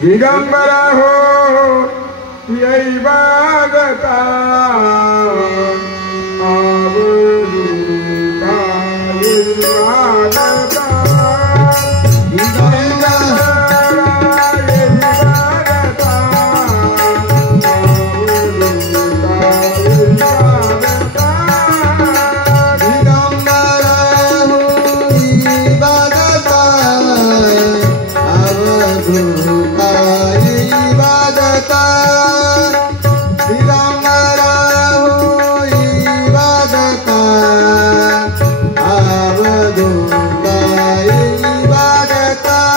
दिगंबरा हो यही बागता Avadhuta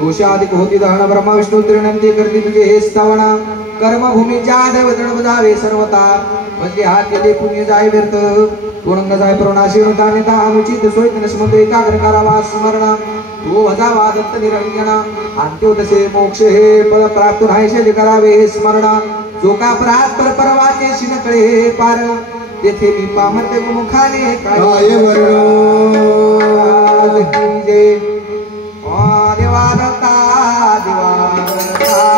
दोषाधिक होती दहन ब्रह्म विष्णु त्रिनंती करती तुझे हे स्तवन कर्मभूमीच्या देव दडबदावे सर्वता म्हणजे हात गेले पुण्य जाय व्यर्थ पूर्ण जाय प्रवणाशी नेता अनुचित सोयत नश्मत एकाग्र करावा स्मरण तो भजावा दत्त निरंजन अंत्योदशे मोक्ष हे पद प्राप्त नाही करावे हे स्मरण जो का प्राप्त परवाचे शिनकळे हे पार तेथे मी पामते मुखाने काय देवादत्ता देवादत्ता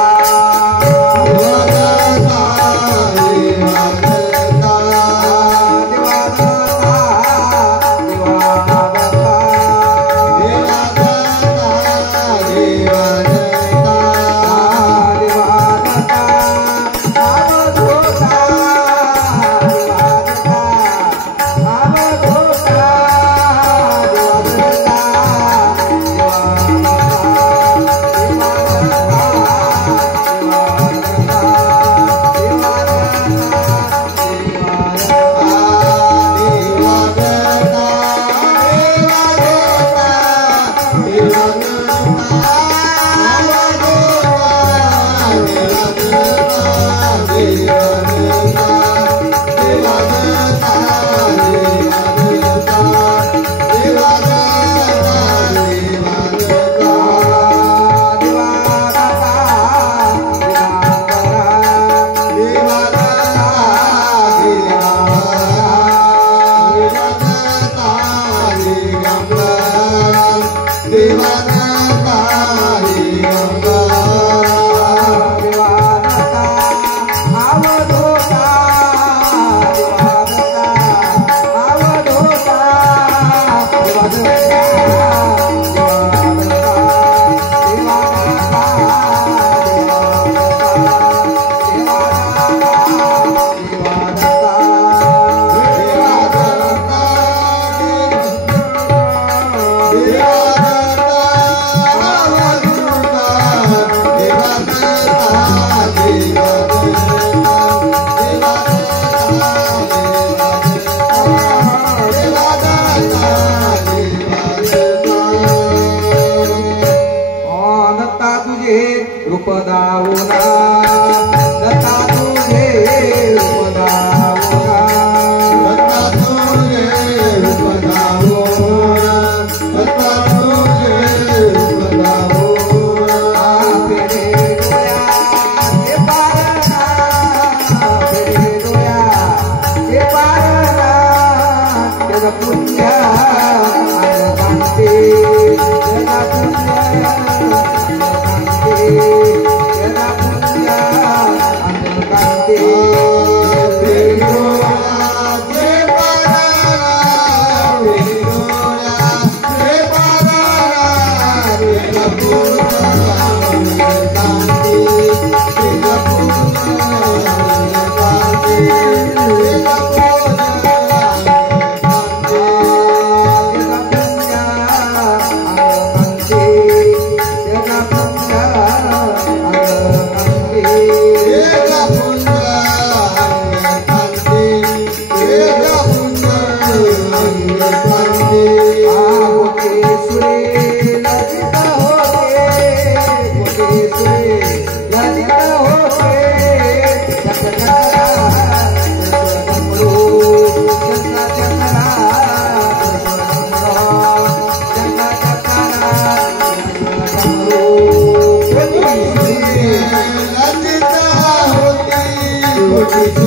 Hare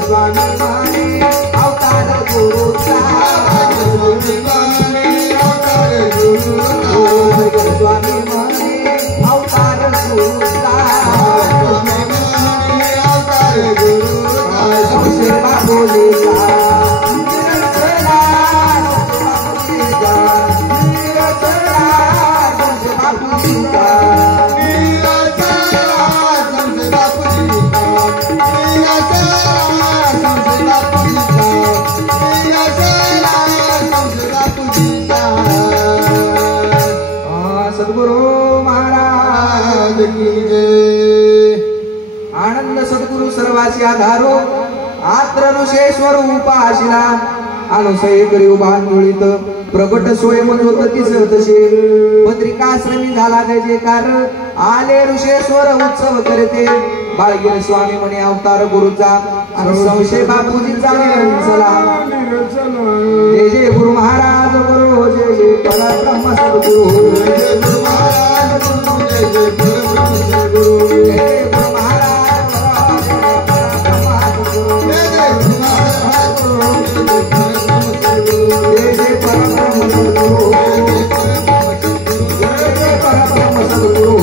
स्वामी माने अवतार गुरुचा स्वामी माने अवतार गुरुचा सेवा बोलेला सद्गुरु महाराज की जय। आनंद सद्गुरु सर्वासी आधारो आत्र ऋषेश्वर उपाशिला अनुसय करी बांधुळीत प्रगट सोय मनोतती सरतशे पत्रिकाश्रमी झाला जयकार आले ऋषेश्वर उत्सव करते बाळगीर स्वामी म्हणे अवतार गुरुचा आणि संशय बापूजीचा चला जय जय गुरु महाराज गुरु जय जय परब्रह्म सद्गुरु जय जय गुरु महाराज गुरु जय जय परब्रह्म सद्गुरु जय जय गुरु महाराज जय जय गुरु महाराज गुरु जय जय परब्रह्म सद्गुरु जय जय परब्रह्म सद्गुरु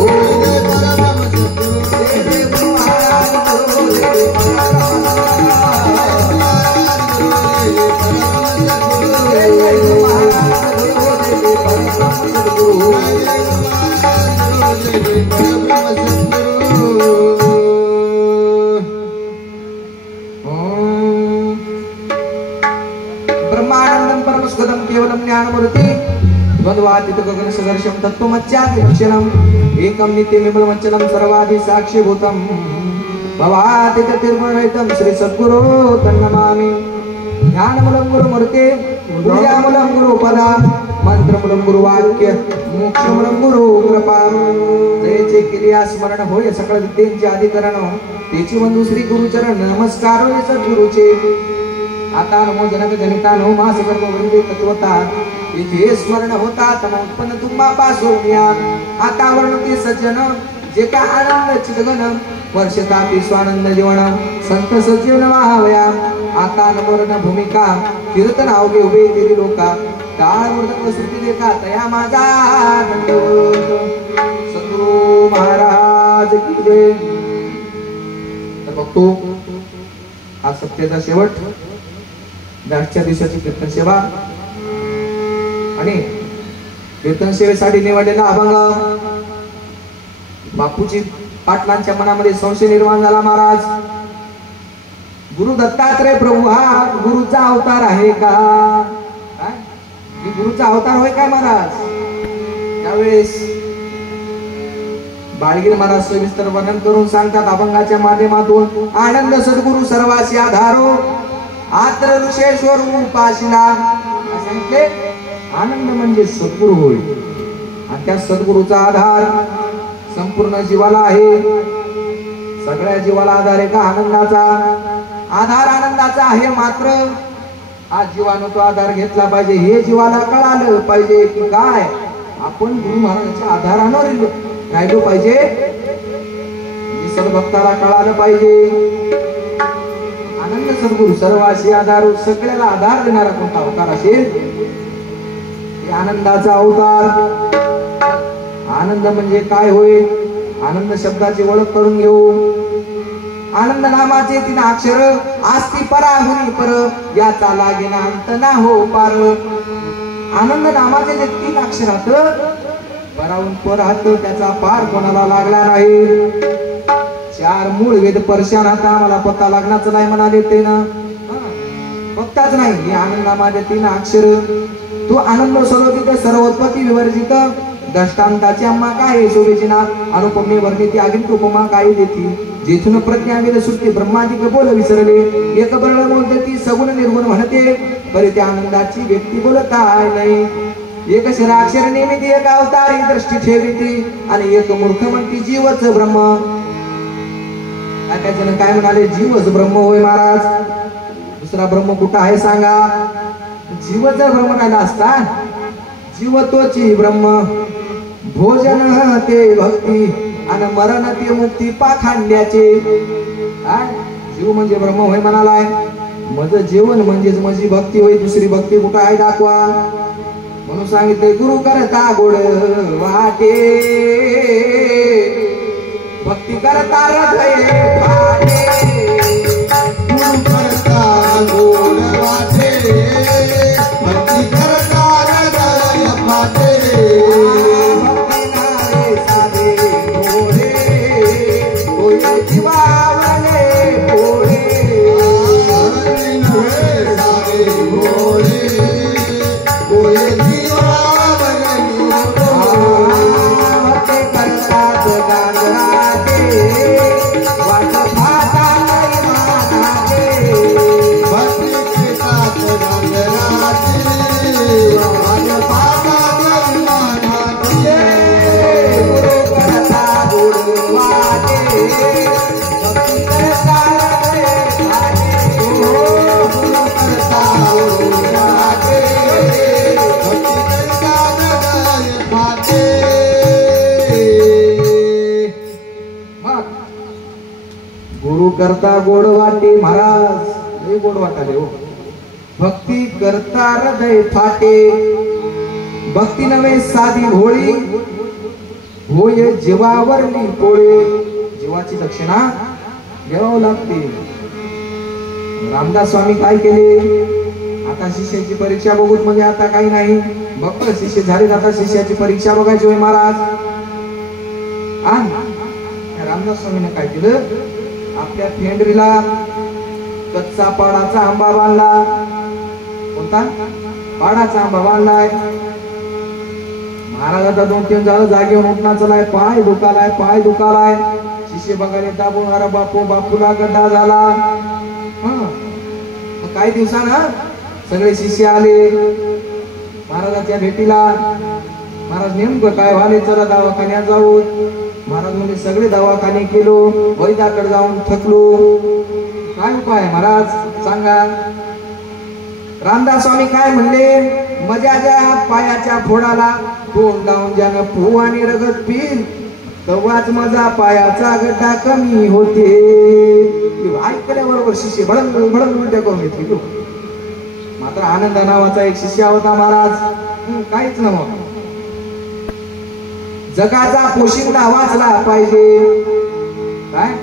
ब्रह्मानंदं परमसुखदं केवलं ज्ञानमूर्ति द्वन्द्वातीत गगन सदर्शं तत्त्वमच्चादि लक्षणम् एकं नित्यनिर्मलवचनं सर्वादि साक्षीभूतं भवातीत निर्मलरहितं श्री सद्गुरो तन्नमामि ध्यानमूलं गुरुमूर्ते पूजामूलं गुरुपदा मंत्रमूलं गुरुवाक्य मोक्षमूलं गुरु कृपा जयचे क्रिया स्मरण होय सकळ विद्येचे अधिकरण तेची बंधू श्री गुरुचरण नमस्कार होय सद्गुरुचे आता नमो जनक जनिता नो मास कर्म वंदे तत्वता इथे स्मरण होता तम उत्पन्न तुम्हा पासून या आता वर्णती सज्जन जे का आनंद चितगन वर्षतापी स्वानंद जीवन संत सजीवन वाहवया आता नमोरण भूमिका कीर्तन अवघे उभे तेरी लोका टाळ मृदंग श्रुती देखा तया माझा दंडवत सद्गुरु महाराज की जय। तर बघतो आज सत्याचा शेवट आजच्या दिवसाची कीर्तन सेवा आणि कीर्तन सेवेसाठी निवडलेला अभंग बापूजी पाटलांच्या मनामध्ये संशय निर्माण झाला। महाराज गुरु दत्तात्रय प्रभू हा गुरुचा अवतार आहे का? गुरुचा अवतार होय काय महाराज? त्यावेळेस बाळगीर महाराज सविस्तर वर्णन करून सांगतात अभंगाच्या माध्यमातून आनंद सद्गुरु सर्वासी आधारो आत्र ऋषेश्वर उपाशिला सांगितले आनंद म्हणजे सद्गुरु होय आणि त्या सद्गुरुचा आधार संपूर्ण जीवाला आहे। सगळ्या जीवाला आधार आहे का आनंदाचा? आधार आनंदाचा आहे मात्र आज जीवानं तो आधार घेतला पाहिजे हे जीवाला कळालं पाहिजे की काय आपण गुरु महाराजांच्या आधारावर राहिलो पाहिजे सद्भक्ताला कळालं पाहिजे। आनंद सद्गुरु सर्वासी आधार सगळ्याला आधार देणारा कोणता अवतार असेल आनंदाचा अवतार। आनंद म्हणजे काय होय? आनंद शब्दाची ओळख करून घेऊ। आनंद नामाचे 3 अक्षर आस्ती पराहुनी पर याचा लागे ना अंत ना हो पार। आनंद नामाचे जे 3 अक्षरात पराहून पर हात त्याचा पार कोणाला लागला नाही। 4 मूळ वेद परशान आता आम्हाला पत्ता लागण्याचं नाही म्हणाले ते ना पत्ताच नाही। हे आनंद नामाचे 3 अक्षर तो आनंद सर्वोदित सर्वोत्पत्ती विवर्जित दष्टांताची अम्मा काय शोभेचिनाथ अनुपमे वर्णिती अगिंत उपमा काय देती जेथून प्रज्ञा वेद सृष्टी ब्रह्मादिक बोल विसरले एक बळ बोलती सगुण निर्गुण म्हणते परी त्या आनंदाची व्यक्ती बोलता नाही। एक शराक्षर नेमिती एक अवतारी दृष्टी ठेविती आणि एक मूर्ख म्हणती जीवच ब्रह्म। काय जण काय म्हणाले जीवच ब्रह्म होय महाराज दुसरा ब्रह्म कुठं आहे सांगा? जीव जर ब्रह्म राहिला असता जीव तोची ब्रह्म भोजन ते भक्ती आणि मरण ते मुक्ती पाखांड्याचे जीव म्हणजे ब्रह्म होय म्हणालाय. माझं जीवन म्हणजेच माझी भक्ती होय. दुसरी भक्ती कुठं आहे दाखवा. म्हणून सांगितले गुरु करता गोड वाटे, भक्ती करता हृदय फाटे. गुरु करता गोड वाटे, भक्ती करता हृदय फाटे. भक्ती नारे साधे भोळे, होय जीवावले भोळे. भक्ती नव्हे सारे भोळे, होय जीवावले भोळे. भक्ती करतात गांजराचे, वाट पाहता मानाचे. भक्ती करतात गांजराचे, वाट पाहतात मानाचे. गुरु करता गोड वाटे, भक्ती करता हृदय फाटे. गुरु करता गोड वाटे, भक्ती करता हृदय फाटे. गुरु करता गोड वाटे. महाराज लय गोड वाटाले हो. भक्ती करता हृदय फाटे, भक्ती नव्हे साधी भोळी, होय जीवावरली पोळे. जीवाची दक्षिणा घ्यावं लागते. रामदास स्वामी काय केले. आता शिष्याची परीक्षा बघूत म्हणजे आता काही नाही. बघ शिष्य झाले, आता शिष्याची परीक्षा बघायची होय महाराज. रामदास स्वामीने काय केलं. आपल्या फेंडरीला कच्चा पाडाचा आंबा बांधला. कोणता पाडाचा आंबा बांधलाय. महाराज आता 2-3 झालं जागेवर उठणा चलाय. पाय दुखालाय, पाय दुखालाय. शिष्य बघायला दाबून अरे बापू, बापूला गड्डा झाला. काही दिवसानं सगळे शिष्य आले महाराजाच्या भेटीला. महाराज नेमकं काय व्हाले, चला दवाखान्यात जाऊ. महाराज म्हणजे सगळे दवाखाने केलो, वैद्याकडे जाऊन थकलो. काय उपाय महाराज सांगा. रामदास स्वामी काय म्हणले. मजाच्या पायाच्या फोडाला तोंड लावून ज्यानं पू आणि रगत पील, तेव्हाच माझा पायाचा गड्डा कमी होते. ऐकल्याबरोबर शिष्य भडंग भडंग उलट्या करून घेतली. मात्र आनंद नावाचा एक शिष्य होता महाराज. काहीच नव्हतं. जगाचा पोशिंदा वाचला पाहिजे. काय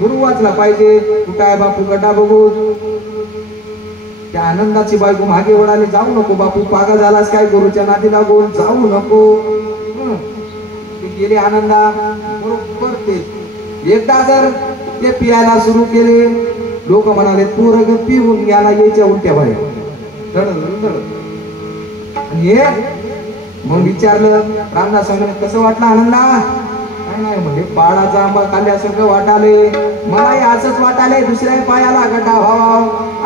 गुरु वाचला पाहिजे. कुठं आहे बापू गड्डा बघू. त्या आनंदाची बायको मागे ओढाली. जाऊ नको बापू, पागा झालास काय, गुरुच्या नादी लागून जाऊ नको. ते गेले आनंदा बरोबर. ते एकदा जर ते पियाला सुरू केले, लोक म्हणाले पोरग पिऊन गेला, याच्या उलट्या बाहेर हे. मग विचारलं रामदास स्वामीने कसं वाटलं आनंदा. काय नाही म्हणजे पाडाचा आंबा खाल्ल्यासारखं वाटाले. मलाही असंच वाटाले. दुसऱ्या पायाला गड्डा व्हावा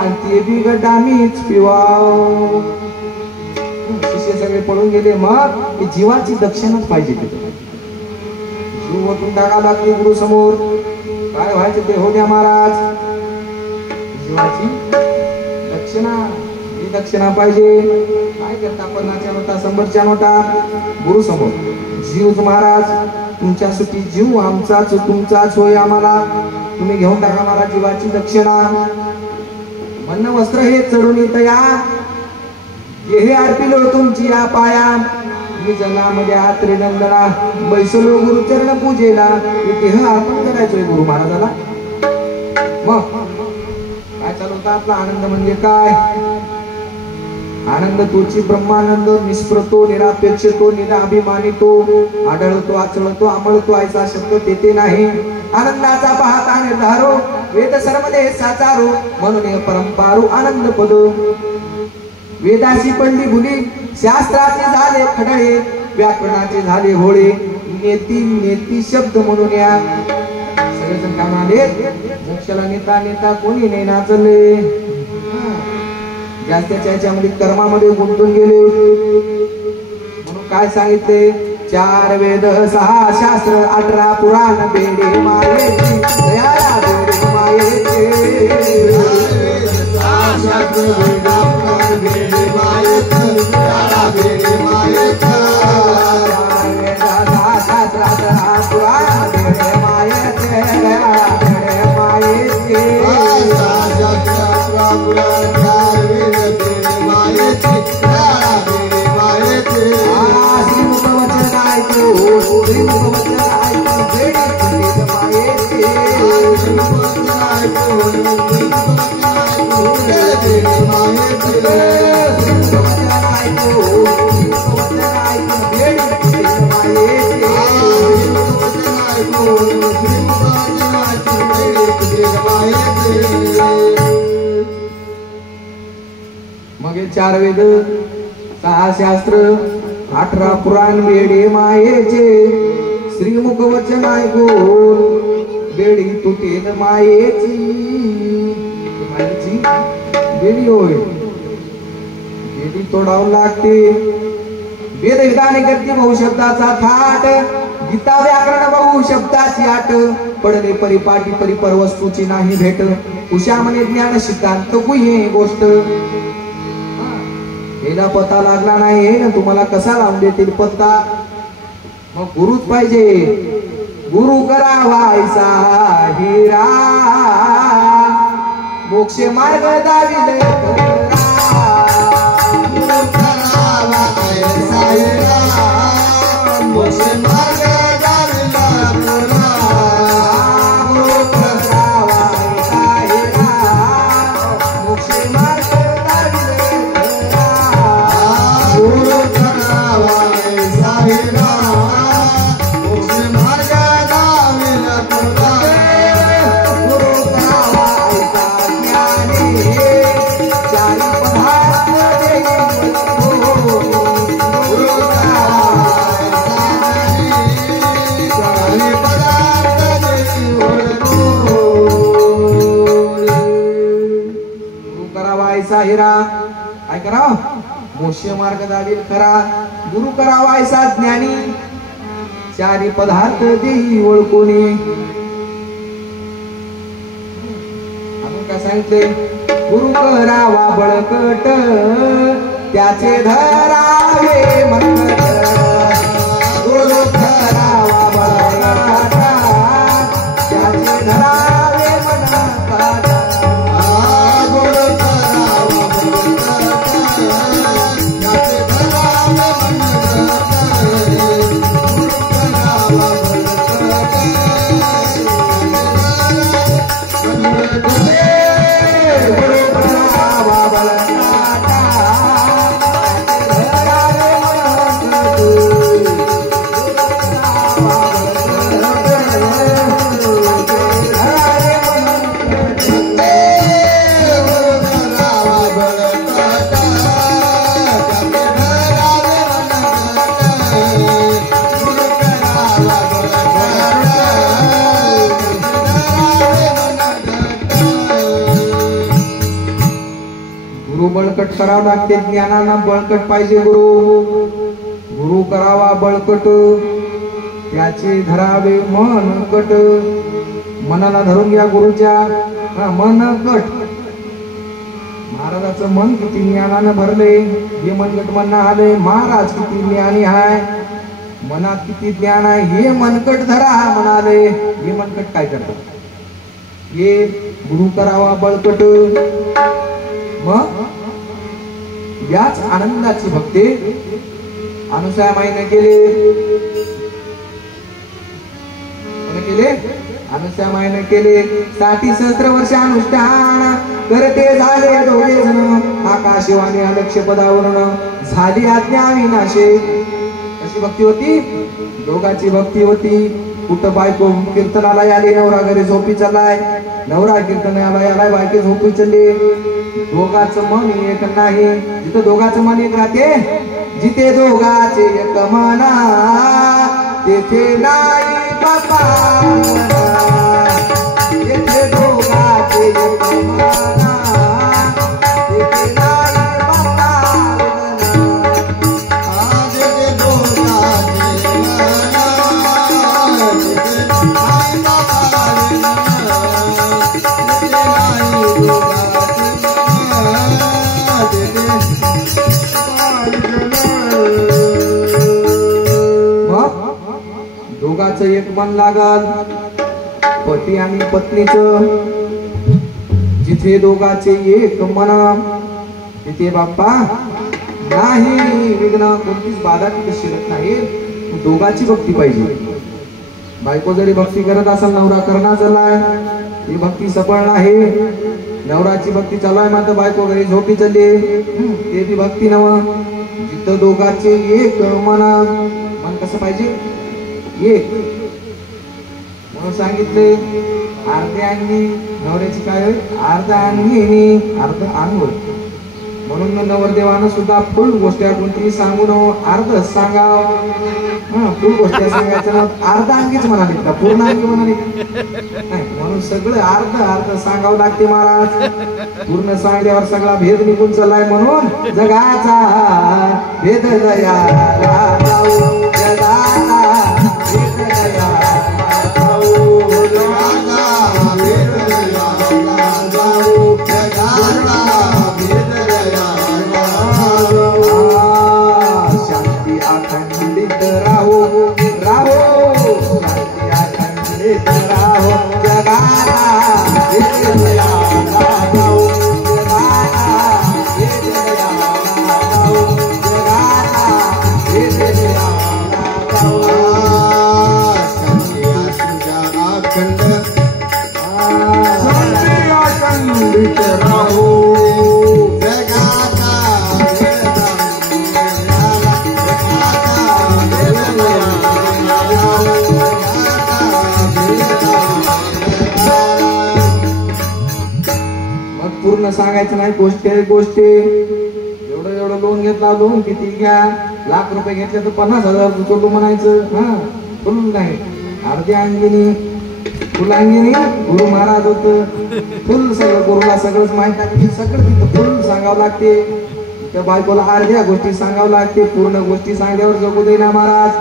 आणि ते बी गड्डा मीच पिवाव. शिष्य सगळे पळून गेले. मग जीवाची दक्षिणाच पाहिजे. जीव ओतून टाकावं लागते गुरु समोर. काय व्हायचं ते हो द्या महाराज. जीवाची दक्षिणा, ही दक्षिणा पाहिजे. काय करता 50च्या नोटा, 100च्या नोटा गुरु समोर. जीव महाराज तुमच्यासाठी जीव आमचाच तुमचाच होय. आम्हाला तुम्ही घेऊन टाका मला जीवाची दक्षिणा. म्हणणं वस्त्र हे चढून येत या, हे अर्पिलो तुमची या पाया. मी जनामध्ये त्रिनंदना बैसलो गुरु चरण पूजेला. देह अर्पण करायचोय गुरु महाराजाला. मग काय चालू होता आपला आनंद म्हणजे काय. आनंद तोची ब्रह्मानंद, निस्पृतो निरापेक्षतो निराभिमानितो, आढळतो आचळतो अमळतो ऐसा शब्द तेथे नाही. आनंदाचा पाहता निर्धारो, वेद सर्वदे साचारो, म्हणून परंपारू आनंद पद. वेदाची पडली भुली, शास्त्राचे झाले खडळे, व्याकरणाचे झाले होळे, नेती नेती शब्द म्हणून या. सगळेजण काय म्हणाले, मोक्षाला नेता नेता कोणी नाही नाचले. जास्तीच्या याच्यामध्ये कर्मामध्ये गुंतून गेले. म्हणून काय सांगितले, 4 वेद 6 शास्त्र 18 पुराण बेडे मायेची दयाला बेडे मायेचे. 4 वेद 6 शास्त्र 18 पुराण बेडे मायेचे दयाला बेडे मायेचे. 4 वेद 6 शास्त्र 18 पुराण बेडे मायेचे दयाला बेडे मायेचे. मग 4 वेद 6 शास्त्र 18 पुराण बेडे मायेचे श्रीमुख वचन ऐकून बेडी तुटेल मायेची बेडी होय बेडी तोडावं लागते वेद विधाने करते बहु शब्दाचा थाट गीता व्याकरण बहु शब्दाची आट पडले परिपाटी परिपर वस्तूची नाही भेट उषा म्हणे ज्ञान सिद्धांत गुहे गोष्ट हेला पत्ता लागला नाही ना तुम्हाला कसा लावून देतील पत्ता मग गुरुच पाहिजे गुरु करावायचा हिरा मोक्ष मार्ग दाविले गुरु करावायचा हिरा मोक्ष मार्ग दाविला गुरु करावायचा हिरा मोक्ष मार्ग दाविले गुरु करावायचा हिरा हिरा काय करा मोक्ष मार्ग दाविल खरा गुरु करावा ऐसा ज्ञानी 4 पदार्थ देई ओळखोनी आपण काय सांगितले गुरु करावा बळकट त्याचे धरावे मनकट गुरु करावा बळकट त्याचे धरावे मनकट बळकट करावं लागते ज्ञानानं बळकट पाहिजे गुरु करावा बळकट त्याचे धरावे मनकट मनाला धरून घ्या गुरुच्या मनकट महाराजाचं मन किती ज्ञानानं भरले हे मनकट म्हणणं आले महाराज किती ज्ञानी आहे मनात किती ज्ञान आहे हे मनकट धरा म्हणाले हे मनकट काय करतात हे गुरु करावा बळकट मग याच आनंदाची भक्ती अनुसूयामाईने केले अनुसूयामाईने केले 60 सहस्त्र वर्ष अनुष्ठान करते झाले दोघे जण आकाशवाणी अलक्ष पदावरून झाली आज्ञा विनाशे कशी भक्ती होती दोघाची भक्ती होती कुठं बायको कीर्तनाला आली नवरा घरी झोपी चाललाय नवरा कीर्तनाला आलाय बायको झोपी चालली दोघाचं मन एक नाही जिथे दोघाचं मन एक राहते जिथे दोघाचे एक मना तेथे नाही बापा जिथे दोघाचे एक मना तेथे नाही बापा जिथे दोघाचे मना तेथे नाही बापा दोघाचं एक मन लागल पती आणि पत्नीचं जिथे दोघाचे एक मन तिथे बाप्पा नाही विघ्न कोणतीच बाधा तिथे शिरत नाही दोघाची भक्ती पाहिजे बायको जरी भक्ती करत असेल नवरा करणार झालाय ही भक्ती सफळ आहे. नवराची भक्ती चालू आहे मात्र बायको घरी झोपी चालली ते बी भक्ती नव. जिथं दोघांचे एक मन कसं पाहिजे एक म्हणून सांगितले. अर्ध्या अंगी नवऱ्याची काय होईल अर्धा अंगी अर्ध अंग होईल. म्हणून नवरदेवानं सुद्धा फुल गोष्टी कोणती सांगू नको अर्ध सांगाव. फुल गोष्टी सांगायचं ना अर्धा अंगीच म्हणाले का पूर्ण अंगी म्हणाले नाही. म्हणून सगळं अर्ध अर्ध सांगावं लागते महाराज. पूर्ण सांगल्यावर सगळा भेद निघून चाललाय. म्हणून जगाचा भेद जयाला जाऊ जगाचा भेद जयाला जाऊ जगाचा भेद जयाला जाऊ जगाचा भेद जयाला जाऊ. शांती अखंडित राहो राहो शांती अखंडित राहो जगाला भेद जयाला जाऊ जगाला भेद जयाला जाऊ जगाला भेद जयाला जाऊ. अखंड अखंडित राहो जगाचा भेद जयाला मग पूर्ण सांगायचं नाही. गोष्टी एवढं एवढं लोन घेतला लोन किती घ्या लाख रुपये घेतले तर 50,000 चोटू म्हणायचं. हा फुल नाही अर्ध्या अंगिनी फुलांगिनी गुरु महाराज होत फुल सगळं गुरुला सगळंच माहित आहे. सगळं तिथं फुल सांगावं लागते. त्या बायकोला अर्ध्या गोष्टी सांगावं लागते. पूर्ण गोष्टी सांगल्यावर जगू दे ना महाराज.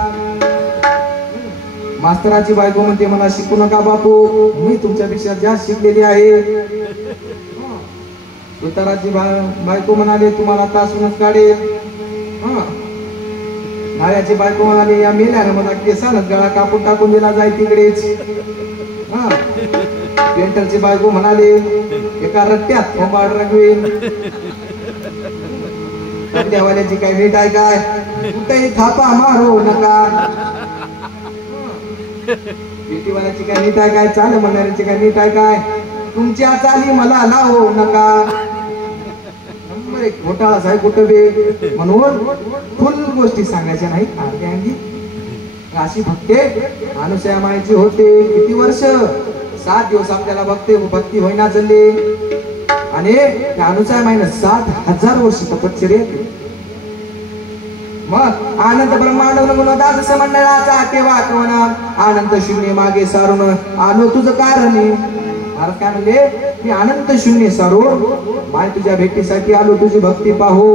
मास्तराची बायको म्हणते मला शिकू नका बापू मी तुमच्यापेक्षा जास्त शिकलेली आहे. सुताराची बायको म्हणाले तुम्हाला तासूनच काढेल. नाऱ्याची बायको म्हणाले या मेल्यानं मला केसानच गळा कापून टाकून दिला जाय तिकडेच. पेंटरची बायको म्हणाले एका रट्ट्यात फोंबाड रंगवेल. देवाल्याची काय नीट आहे काय कुठेही थापा मारू नका. पेटीवाल्याची काय नीट आहे काय चाल म्हणणाऱ्याची काय नीट आहे काय तुमच्या चाली मला लावू नका. नंबर एक घोटाळाच आहे कुठं बे. म्हणून फुल गोष्टी सांगायच्या नाही अर्ध्या अंगी. अशी भक्ती अनुसया मायची होते. किती वर्ष 7 दिवस आपल्याला भक्ती होईना चालली. आणि त्या अनुसया माईनं 7,000 वर्ष तपश्चर्या केली. मग आनंद ब्रह्मांड गुणदास मंडळाचा केव्हा कवन आनंद शून्य मागे सारून आलो तुझं कारण. महाराज काय म्हणले मी अनंत शून्य सारून माय तुझ्या भेटीसाठी आलो तुझी भक्ती पाहू.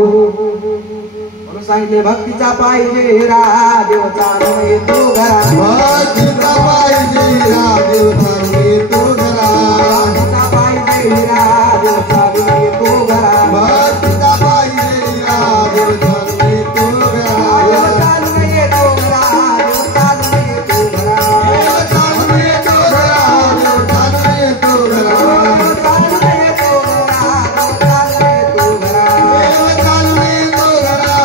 म्हणून सांगितले भक्तीचा पाहिजे रा देव चालून येतो घरा. भक्तीचा पाहिजे रा देव चालून येतो घरा. भक्तीचा पाहिजे रा देव चालून येतो घरा. भक्तीचा पाहिजे रा देव चालून येतो घरा. देव चालून येतो घरा. देव चालून येतो घरा. देव चालून येतो घरा. देव चालून येतो घरा. देव चालून येतो घरा. देव चालून येतो घरा. देव चालून येतो घरा. देव चालून येतो घरा.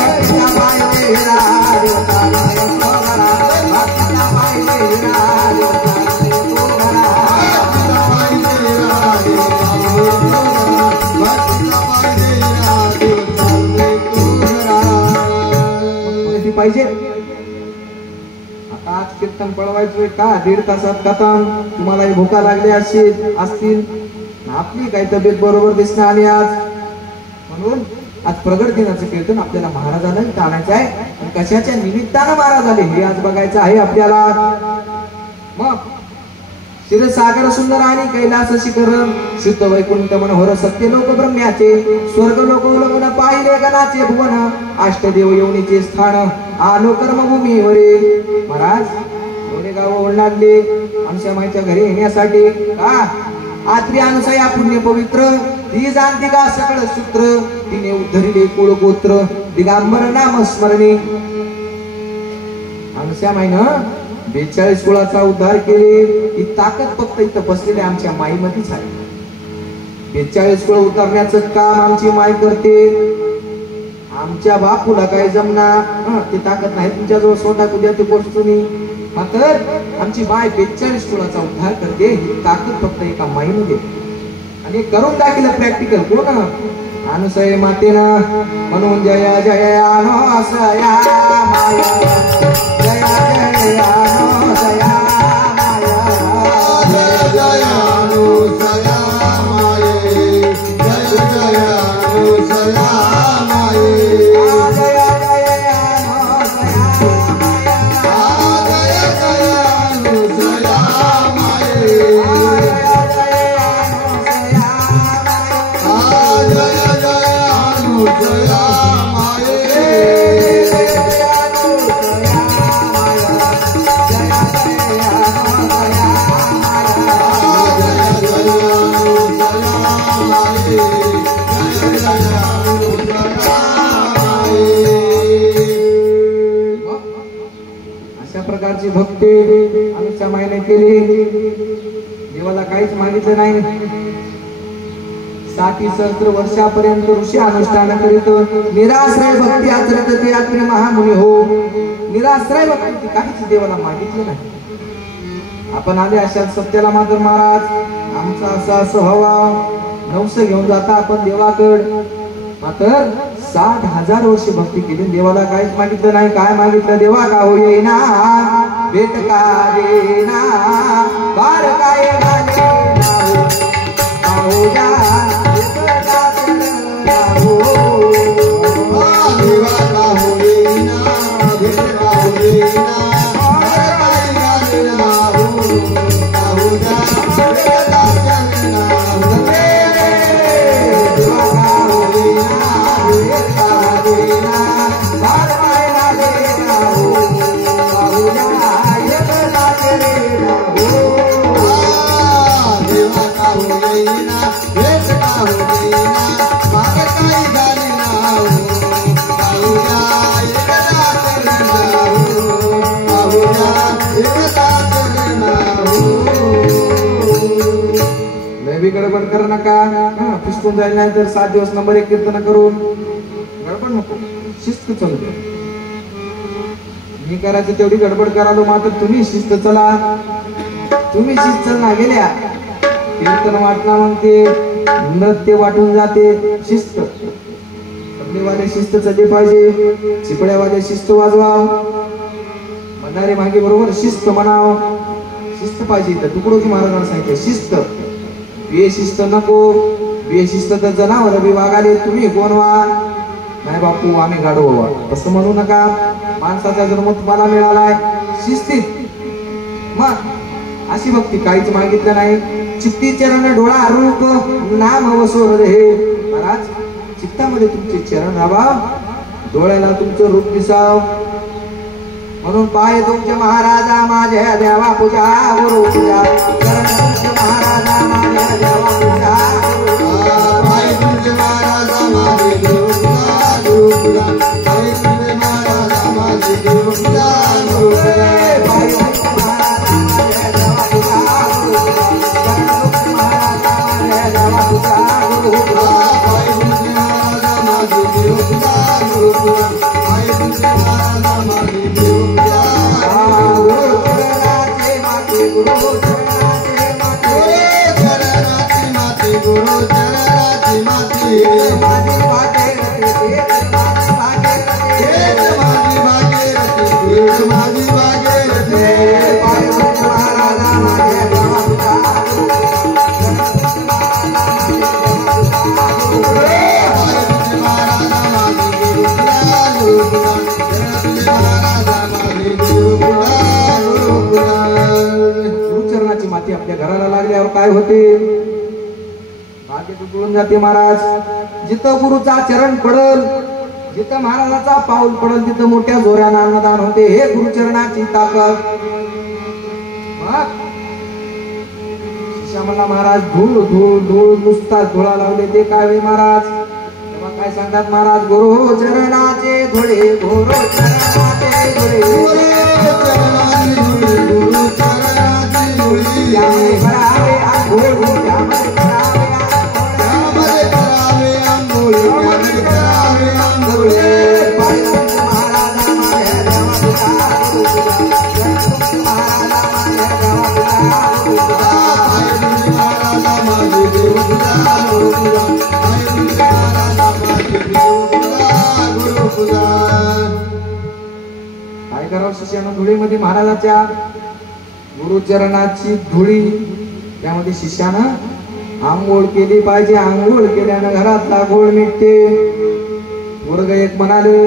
भक्तीचा पाहिजे रा देव चालून येतो घरा. भक्तीचा पाहिजे रा देव चालून येतो घरा. भक्तीचा पाहिजे रा देव चालून येतो घरा. भक्तीचा पाहिजे रा देव चालून येतो घरा. ती पाहिजे. आता आज कीर्तन पळवायचोय का 1.5 तासात खतम. तुम्हालाही भूका लागली असतील आपली काही तब्येत बरोबर दिसणं आली आज. म्हणून आज प्रगट दिनाचं कीर्तन आपल्याला महाराजांना आणायचं आहे. आणि कशाच्या निमित्तानं महाराज आले हे आज बघायचं आहे आपल्याला. मग क्षीरसागर सुंदर आणि कैलास शिखर शुद्ध वैकुंठ मनोहर सत्य लोक ब्रह्म्याचे स्वर्ग लोक उलगून पाहिले गणाचे भुवन अष्टदेव येवणीचे स्थान आलो कर्मभूमीवरे. महाराज एवढे गाव ओढलागले आमच्या माईच्या घरी येण्यासाठी का आत्री अनुसया पुण्य पवित्र ती जाणती का सकळ सूत्र तिने उद्धरिले कुळ गोत्र दिगांबर नाम स्मरणे. अनुसया माईनं 42 कुळाचा उद्धार केले. ही ताकद फक्त इथं बसलेल्या आमच्या माईमध्येच आहे. 42 कुळ उतरण्याचं काम आमची माई करते. आमच्या बापूला काय जमना ती ताकद नाही तुमच्याजवळ स्वतः उद्या ती गोष्ट तुम्ही मात्र आमची माय 42 कुळाचा उद्धार करते ही ताकद फक्त एका माईमध्ये आणि करून दाखिलं प्रॅक्टिकल कोण अनुसय मातेनं म्हणून जय जय अनुसया माया जय जय अनुसया माया जय जय अनुसया माये जय जय अनुसया माये जय जय अनुसया माया अशा प्रकारची भक्ती आमच्या मायने केली देवाला काहीच मागितलं नाही 60 सहस्त्र वर्षापर्यंत ऋषी अनुष्ठान करीत निराश्रय भक्ती आचरत ते यात्री महामुनी हो निराश्रय भक्ती काहीच देवाला मागितलं नाही आपण आले अशा सत्याला मात्र महाराज आमचा असा स्वभाव नवस घेऊन जाता आपण देवाकड मात्र 60,000 वर्ष भक्ती केली देवाला काहीच मागितलं नाही काय मागितलं देवा का हो येईना भेट का देना बार काय घाले हो या देवा का होईना भेट का होईना गडबड कर नका पुष्पून जाईल नाही तर 7 दिवस नंबर 1 कीर्तन करून गडबड नको शिस्त चालू मी करायचं तेवढी गडबड करालो मात्र तुम्ही शिस्त चला तुम्ही शिस्त ना गेल्या कीर्तन वाटणं मग ते नृत्य वाटून जाते शिस्त तबलेवाले शिस्त चढले पाहिजे चिपड्यावाले शिस्त वाजवा म्हणणारे मागे बरोबर शिस्त म्हणाव शिस्त पाहिजे तर तुकडोजी महाराजांना सांगितलं शिस्त बेशिस्त नको बेशिस्त तर जनावर विभागाले तुम्ही कोण व्हा नाही बापू आम्ही गाडो व्हा असं म्हणू नका माणसाचा जन्म तुम्हाला मिळालाय शिस्तीत मग अशी भक्ती काहीच मागितलं नाही चित्ती चरण डोळा रूप नाम वसोर हे महाराज चित्तामध्ये तुमचे चरण राहावा डोळ्याला तुमचं रूप दिसाव म्हणून पाय तुमचे महाराजा माझ्या देवा पूजा गुरु पूजा चरण तुमचे महाराजा माझ्या देवा पूजा पाय तुमचे महाराजा माझे गुरु पूजा पाय तुमचे महाराजा माझे गुरु पूजा पाय तुमचे महाराजा माझ्या देवा पूजा गुरु पूजा चरण तुमचे महाराजा माझ्या देवा पूजा गुरु पूजा पाय तुमचे महाराजा माझे गुरु पूजा पाय तुमचे महाराजा माझे गुरु गुरु चरणाचे माते गुरु चरणाची माती माझी भागीरथी माझी भागीरथी पाय तुमचे महाराजा माझ्या देवा पूजा गुरुचरणाची माती आपल्या घराला लागल्यावर काय होते भाग्य तुटून जाते महाराज जिथं गुरुचा चरण पडल जिथं महाराजाचा पाऊल पडल तिथं मोठ्या जोरानं अन्नदान होते हे गुरुचरणाची ताकद शिष्या म्हणला महाराज धूळ धूळ धूळ नुसता धुळा लावले ते काय वे महाराज तेव्हा काय सांगतात महाराज गुरु चरणाचे धुळे गुरु चरणाचे धुळे गुरु चरणाची धुळी त्यामुळे करावे आंघोळ त्यामुळे करावे आंघोळ त्यामध्ये करावे आंघोळ पाय तुमचे महाराजा माझ्या देवा पूजा गुरु पूजा चरण तुमचे महाराजा माझ्या बघा शिष्यानं धुळीमध्ये महाराजाच्या गुरुचरणाची धुळी त्यामध्ये शिष्यानं आंघोळ केली पाहिजे. आंघोळ केल्यानं घरातला गोळ मिटते. वर्ग एक म्हणाले,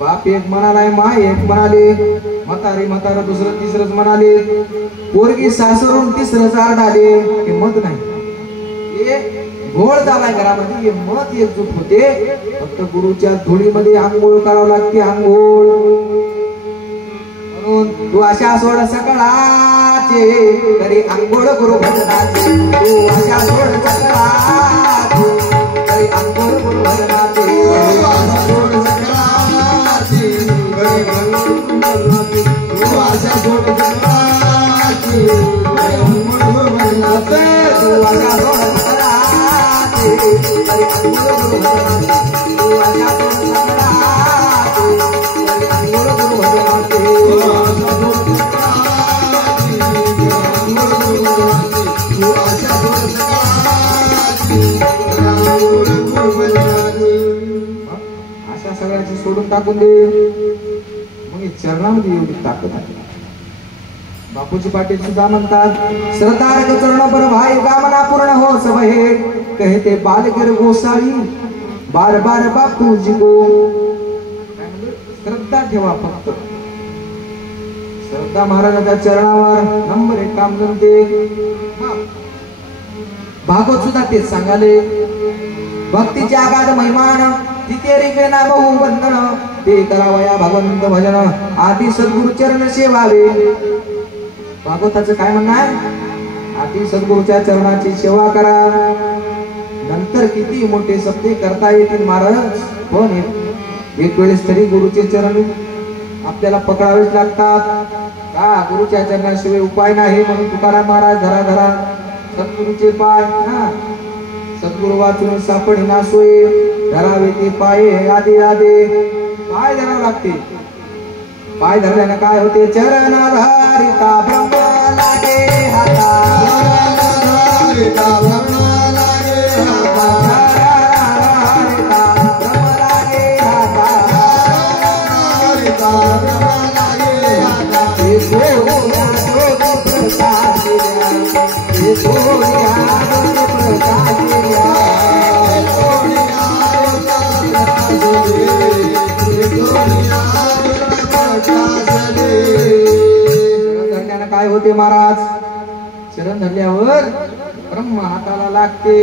बाप एक म्हणालाय, माय एक म्हणाले, म्हातारं दुसरं तिसरंच म्हणाले, पोरगी सासरून तिसरंच आरडाले. हे मत नाही, हे घोळ झालाय घरामध्ये, हे मत एकजूट होते. फक्त गुरुच्या धुळीमध्ये आंघोळ करावं लागते. आंघोळ म्हणून तू अशा सोड सकाळाचे तरी आंघोळ करू भजनाचे. तू अशा सोड सकाळाचे तरी आंघोळ करू भजनाचे. तू आशा सोड सकाळाचे तरी आंघोळ करू भजनाचे. तू अशा सोड सकाळाचे तरी आंघोळ करू भजनाचे. तू अशा सोड सकाळाचे तरी आंघोळ करू भजनाचे. अशा सगळ्याची सोडून टाकून दे. मग चरणामध्ये एवढी ताकद आहे. बापूजी पाटील सुद्धा म्हणतात, सरदार चरण पर भाई कामना पूर्ण हो सब हे कहते बालगिर गोसावी बार बार बापूजी को. श्रद्धा ठेवा, फक्त श्रद्धा महाराजांच्या चरणावर नंबर 1 काम करते. भागवत सुद्धा तेच सांगाले, भक्तीच्या आगाध महिमान तिथे रिके ना बहु बंधन ते करावया भगवंत भजन आधी सद्गुरु चरण सेवावे. भागवताचं काय म्हणणं आहे? आधी सद्गुरूच्या चरणाची सेवा करा, नंतर किती मोठे सत्य करता येतील महाराज. पण एक वेळेस तरी गुरुचे चरण आपल्याला पकडावेच लागतात का? गुरुच्या चरणाशिवाय उपाय नाही. म्हणून तुकाराम महाराज धरा धरा सद्गुरूचे पाय. सद्गुरु वाचून सापडी ना सोय धरावे ते पाय. आदे आदे पाय धरावे लागते. पाय धरल्यानं काय होते? चरणाधारिता ब्रह्म लागे हाता. चरणाधारिता ब्रह्म लागे हाता. ब्रह्म लागे हाता. चरणाधारिता ब्रह्म लागे हाता. हे सोनिया जोग प्रकाश दिल्या. हे सोनिया जोग प्रकाश दिल्या. काय होते महाराज? शरण धरल्यावर ब्रह्म हाताला लागते.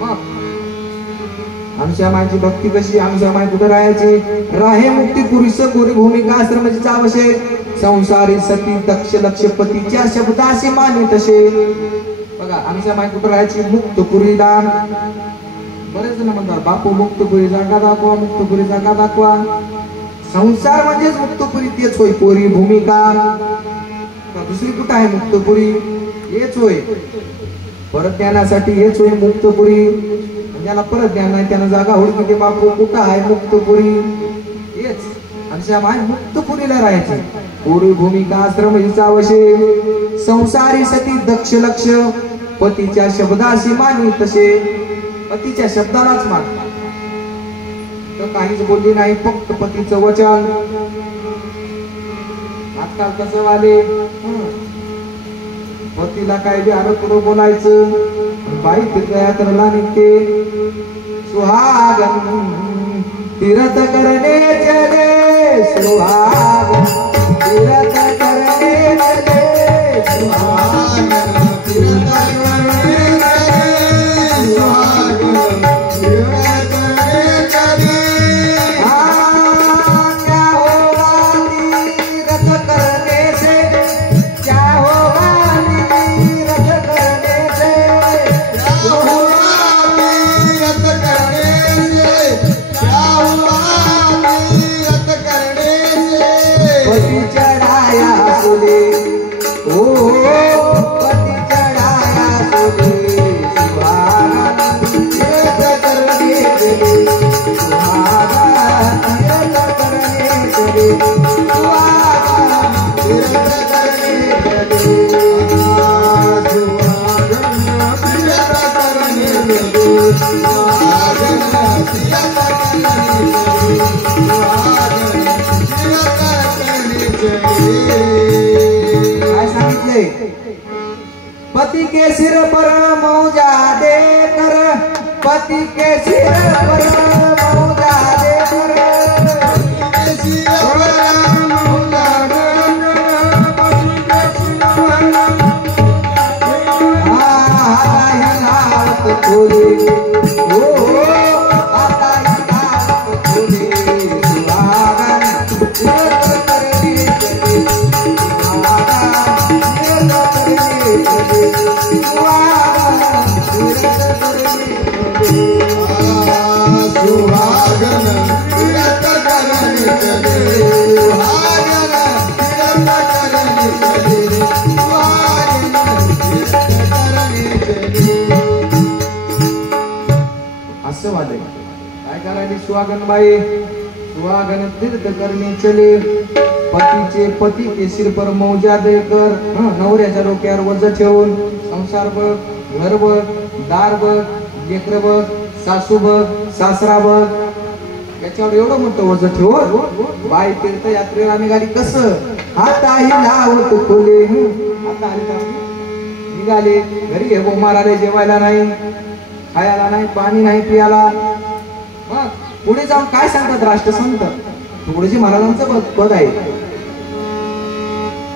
मग आमच्या भक्ती कशी? आमच्या माय कुठे राहायची? राहे मुक्ती पुरुष गोरी भूमिका आश्रमाची आवश्यक. संसारी सती दक्ष लक्षपतीच्या शब्दाशी माने तसे. बघा आमच्या माय कुठे राहायची? मुक्तपुरीला. बरेच जण म्हणतात बापू मुक्तपुरी जागा दाखवा, मुक्तपुरी जागा दाखवा. संसार म्हणजेच मुक्तपुरी, तेच होय. पोरी भूमिका दुसरी कुठं आहे? मुक्तपुरी हेच होय. परत ज्ञानासाठी हेच होय मुक्तपुरी. ज्याला परत ज्ञान नाही त्यानं जागा हुडकी, बापू कुठं आहे? मुक्तपुरी हेच. आणि माय मुक्तपुरीला राहायचे. पोरी भूमिका आश्रम हिचा आवश्यक. संसारी सती दक्ष लक्ष पतीच्या शब्दाशी मानी तसे. पतीच्या शब्दालाच मान. तर काहीच बोलली नाही, फक्त पतीचं वचन. आजकाल कसं वाले पतीला काय बी आलं पुढं बोलायचं. बाई तिथल्या करला निघते. सुहागन तीरथ करणे चले. सुहागन तीरथ करणे चले. सुहागन तीरथ करणे चले. सुहागन तीरथ करणे चले. क्या होगा तीरथ करने से? क्या होगा तीरथ करने से? क्या हुआ तीरथ करने से? क्या हुआ तीरथ करने से? पती चढ़ाया सुले. ओ पती पति के सिर पर मौजा देकर, पति के सिर पर मौजा देकर, असं वाटत काय करायला सुहागन बाई सुहागन तीर्थ करणे चले, पतीचे पती के सिर पर मौजा देकर, नवऱ्याच्या डोक्यावर वज ठेवून संसार बघ, घर बघ, दार बघ, लेकर बघ, सासू बघ, सासरा बघ, याच्यावर एवढं मोठं वज ठेवून बाई तीर्थयात्रेला निघाली. कसं हाताही लावत खोले, आता आले का निघाले घरी. हे बोमाराले जेवायला नाही, खायला नाही, पाणी नाही पियाला. मग पुढे जाऊन काय सांगतात राष्ट्रसंत तुकडोजी महाराजांचं पद आहे,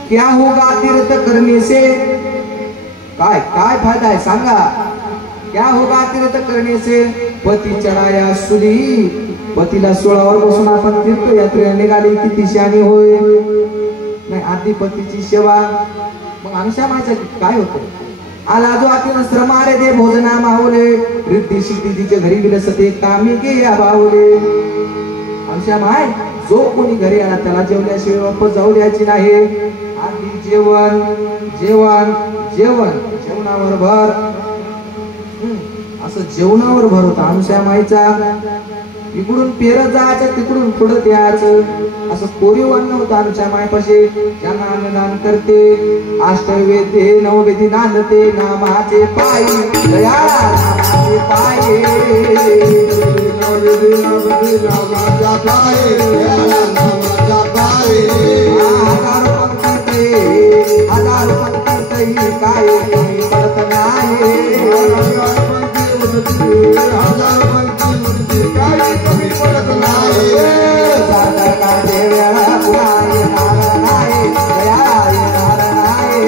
क्या होगा तीर्थ करने से, काय काय फायदा आहे सांगा. क्या होगा तीर्थ करने से, पती चढाया सुली, पतीला सोळावर बसून आपण तीर्थयात्रेला निघाली किती शानी होय. नाही आधी पतीची सेवा. मग आमच्या माझ्या काय होतं, आला जो आतील श्रमारे दे भोजना मावले, रिद्धी सिद्धी तिच्या घरी विलसते कामी गे बावले. आमच्या माय जो कोणी घरी आला त्याला जेवल्याशिवाय वापस जाऊ द्यायची नाही. आधी जेवण जेवण जेवण जेवणावर भर, असं जेवणावर भर होता आमच्या माईचा. इकडून पेरत जायचं तिकडून पुढं द्यायचं, असं कोरीव अन्न होतं आमच्या मायपाशी. ज्यांना अन्नदान करते, अष्टवेदे नववेदी नांदते, नामाचे पायी दयाळा नामाचे पायी, नववेदी नववेदी नामाच्या पायी दयाळा नामाच्या पायी. हजार पंक्ती काय कमी पडत नाही, हजार पंक्ती काय कमी पडत नाही. साधका देव्या पुन्हा येणार नाही, दया येणार नाही.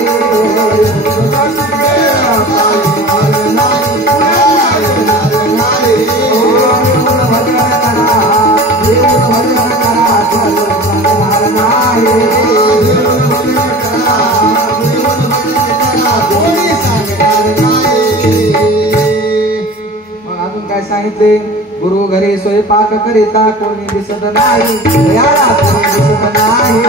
भजन करा, देव भजन करा, जगणार नाही. काय सांगितले, गुरु घरी स्वयंपाक करिता कोणी दिसत नाही, दयाळा कोणी दिसत नाही.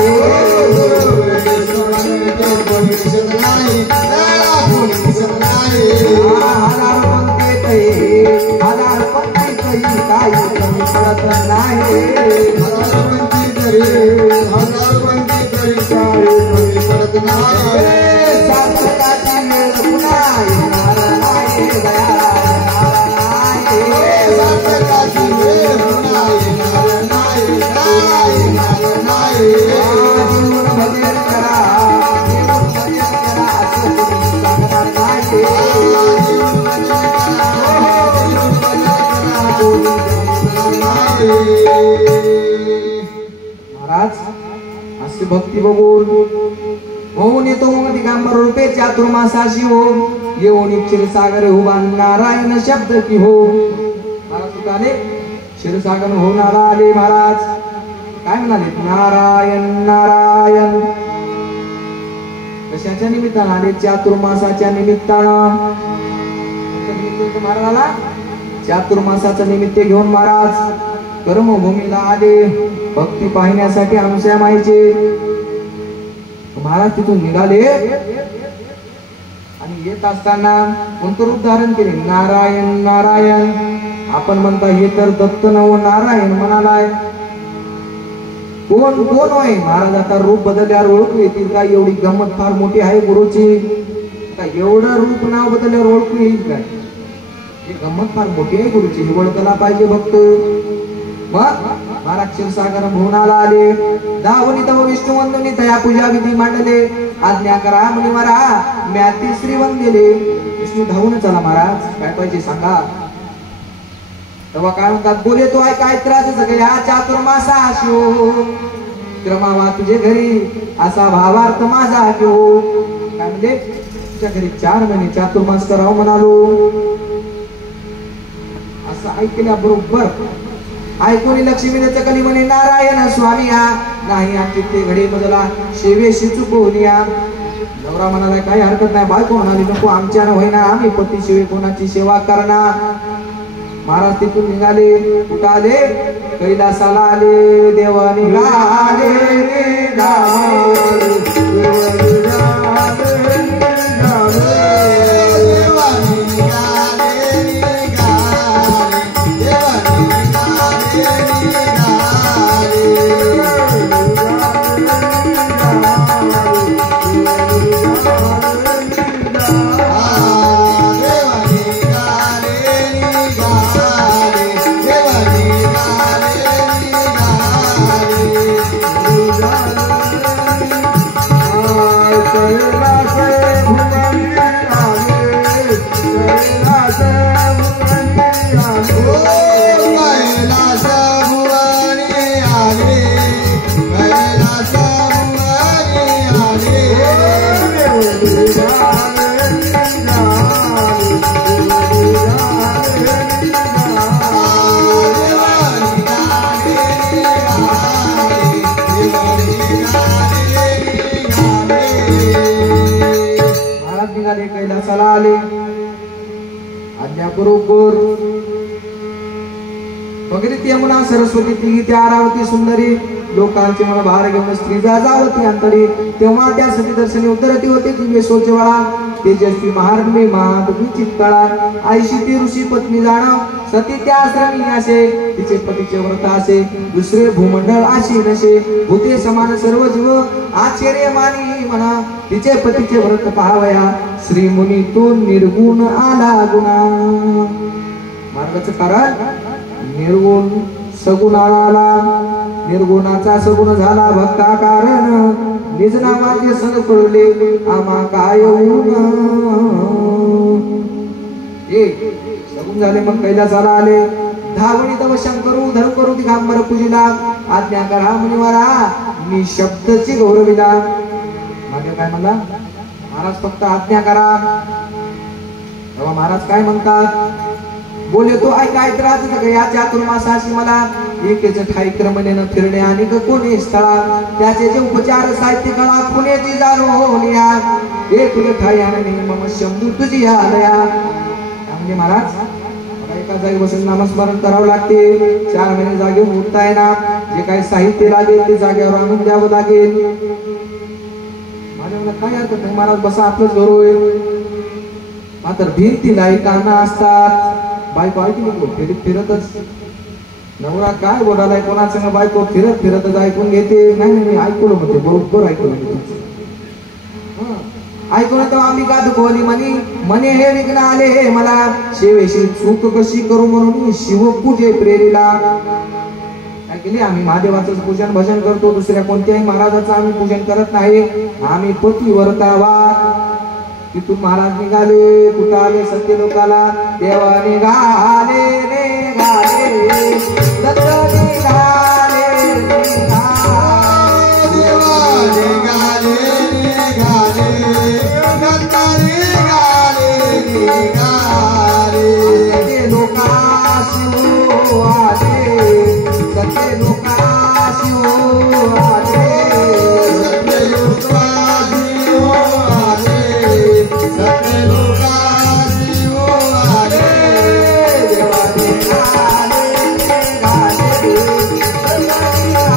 हजार पंक्ती काही कमी पडत नाही, हजार पंक्ती तरी काही कमी पडत नाही. सार्थकाची वेळ पुन्हा येणार नाही, दयाळा महाराज असे भक्ती बघून होऊन येतो दिगंबर रूपे चातुर्मासाशी हो, येऊन क्षीरसागर उभा नारायण शब्द की हो. महाराज तुकाने क्षीरसागर होणार आले. महाराज काय म्हणाले, नारायण नारायण. कशाच्या निमित्तानं आले, चातुर्मासाच्या निमित्तानं. महाराजाला चातुर्मासाचा निमित्त घेऊन महाराज कर्मभूमीला आले, भक्ती पाहण्यासाठी आमच्या माईचे. महाराज तिथून निघाले आणि येत असताना कोणतं रूप धारण केले, नारायण नारायण. आपण म्हणता हे तर दत्त नव नारायण म्हणालाय. कोण कोण होय महाराज, आता रूप बदलल्यावर ओळखू येतील का? एवढी गंमत फार मोठी आहे गुरुची. एवढं रूप नाव बदलल्यावर ओळखू येईल काय? ही गंमत फार मोठी आहे गुरुची, ही ओळखला पाहिजे भक्त. मग महाराज क्षीरसागर भुवनाला आले. धावनी तव विष्णू वंदनी तया पूजा विधी मांडले. आज्ञा करा मुनिवरा म्याती श्री वंदिले. विष्णू धावून चला महाराज, काय पाहिजे सांगा. तेव्हा काय म्हणतात, बोले तो आहे काय त्रास सगळ्या चातुर्मासा शिव. क्रमावा तुझे घरी असा भावार्थ माझा घेऊ. काय म्हणजे तुझ्या घरी 4 महिने चातुर्मास करावं म्हणालो. असं ऐकल्या बरोबर ऐकून लक्ष्मीने चकली म्हणे नारायण स्वामी या नाही आमची ते घडी बदला शेवेशी चुकवून या. नवरा म्हणाला काही हरकत नाही, बायको म्हणाली नको आमच्यानं होईना, आम्ही पती शिवे कोणाची सेवा करणार. महाराज तिथून निघाले. कुठं आले? कैलासाला आले. देव निघाले कैलासाला आले. आज्ञा बरोबर भगीरथी यमुना सरस्वती तिघी त्या आरावती सुंदरी लोकांचे मला भार घेऊन स्त्री जावती अंतरी. तेव्हा त्या सती दर्शनी उतरती होते दिव्य सोचवाळा. तेजस्वी महारणी मात विचित्तळा. आईशी ती ऋषी पत्नी जाणव सती त्या आश्रमी असे. तिचे पतीचे व्रत असे दुसरे भूमंडळ अशी नसे. भूते समान सर्व जीव आश्चर्य मानी म्हणा. तिचे पतीचे व्रत पाहावया श्री मुनी तो निर्गुण आला गुणा. मार्गाचं कारण निर्गुण सगुण आला. निर्गुणाचा सगुण झाला भक्ता कारण. निज नामाचे सण पडले आम्हा काय होऊन. सगुण झाले मग कैलासाला आले. धावणी तव शंकरू धरू करू दिगंबर पूजिला. आज्ञा करा मुनिवरा मी शब्दची गौरविला. मागे काय म्हणला महाराज, फक्त आज्ञा करा. तेव्हा महाराज काय म्हणतात, बोले तो ऐक काय त्रास या चातुर्मासाशी मला एकेच ठाई क्रमनेनं फिरणे आणि कोणी स्थळा. त्याचे जे उपचार साहित्य कळा पुण्याची जाणवल्या. एक ठाई आणि मम शंभू तुझी आलया. म्हणजे महाराज मला एका जागी बसून नामस्मरण करावं लागते. 4 महिने जागेवर उठता येणार. जे काही साहित्य लागेल ते जागेवर आणून द्यावं लागेल. माझ्या मला काय हरकत नाही महाराज, बसा आपलंच घर होईल. मात्र भिंतीला काना असतात. बायको ऐकली फिरतच. नवरा काय बोलायलाय कोणाचं, बायको फिरत फिरतच ऐकून घेते. नाही मी ऐकलं म्हणते बरोबर ऐकलं. ऐकून तो आम्ही का दुखवली म्हणी म्हणे हे विघ्न आले हे मला. शेवेशी चूक कशी करू म्हणून शिवपूजे प्रेरीला. काय केली आम्ही महादेवाचं पूजन भजन करतो. दुसऱ्या कोणत्याही महाराजाचं आम्ही पूजन करत नाही. आम्ही पतिव्रतावा. तिथून महाराज निघाले. कुठं आले सत्य लोकाला. देवा निघाले निघाले दत्त निघाले देवा निघाले निघाले दत्त निघाले निघाले. सत्य लोकाशी हो आले. सत्य लोकाशी हो आले. सत्य लोकाशी हो आले. सत्य लोकाशी हो आले. देवा निघाले निघाले दत्त निघाले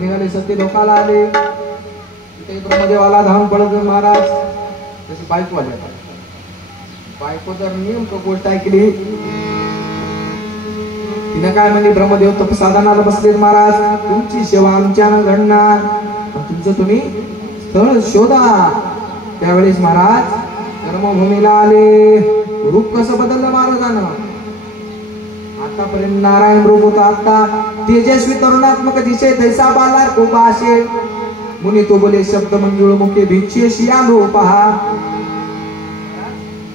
निघाले. सत्य लोकाला आले. तिथे ब्रह्मदेवाला धावून पडत महाराज. तशी बायको आली. बायको जर नेमकं गोष्ट ऐकली. तिने काय म्हणली, ब्रह्मदेव तपसाधनाला बसलेत महाराज. तुमची सेवा आमच्यानं घडणार. तुमचं तुम्ही स्थळ शोधा. त्यावेळेस महाराज कर्मभूमीला आले. रूप कसं बदललं महाराजानं. आतापर्यंत नारायण रूप होता, आता तेजस्वी तरुणात्मक दिशे तैसा बाला खूप आशे. मुनी तो बोले शब्द मंजुळ मुखे भिक्षेशी आलो पहा.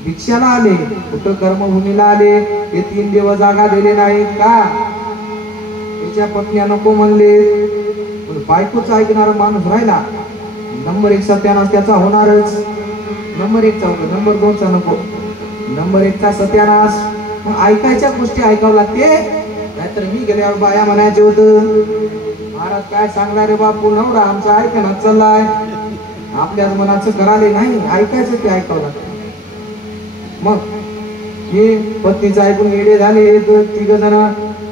भिक्षाला आले. कुठं कर्मभूमीला आले. हे 3 देव जागा दिले नाहीत का. त्याच्या पत्न्या नको म्हणले. बायकोच ऐकणारा माणूस राहिला. नंबर 1 सत्यानाश त्याचा होणारच. नंबर 1 चा होतो, नंबर 2 चा नको. नंबर 1 चा सत्यानाश. मग ऐकायच्या गोष्टी ऐकावं लागते. नाहीतर मी गेल्यावर बाया म्हणायचे होतं, महाराज काय सांगणार रे बापू, नवरा आमचा ऐकण्यात चाललाय. आपल्याच मनाचं कराले नाही, ऐकायचं ते ऐकावं लागतं. मग हे पत्नीचं ऐकून येडे झाले 3 जण,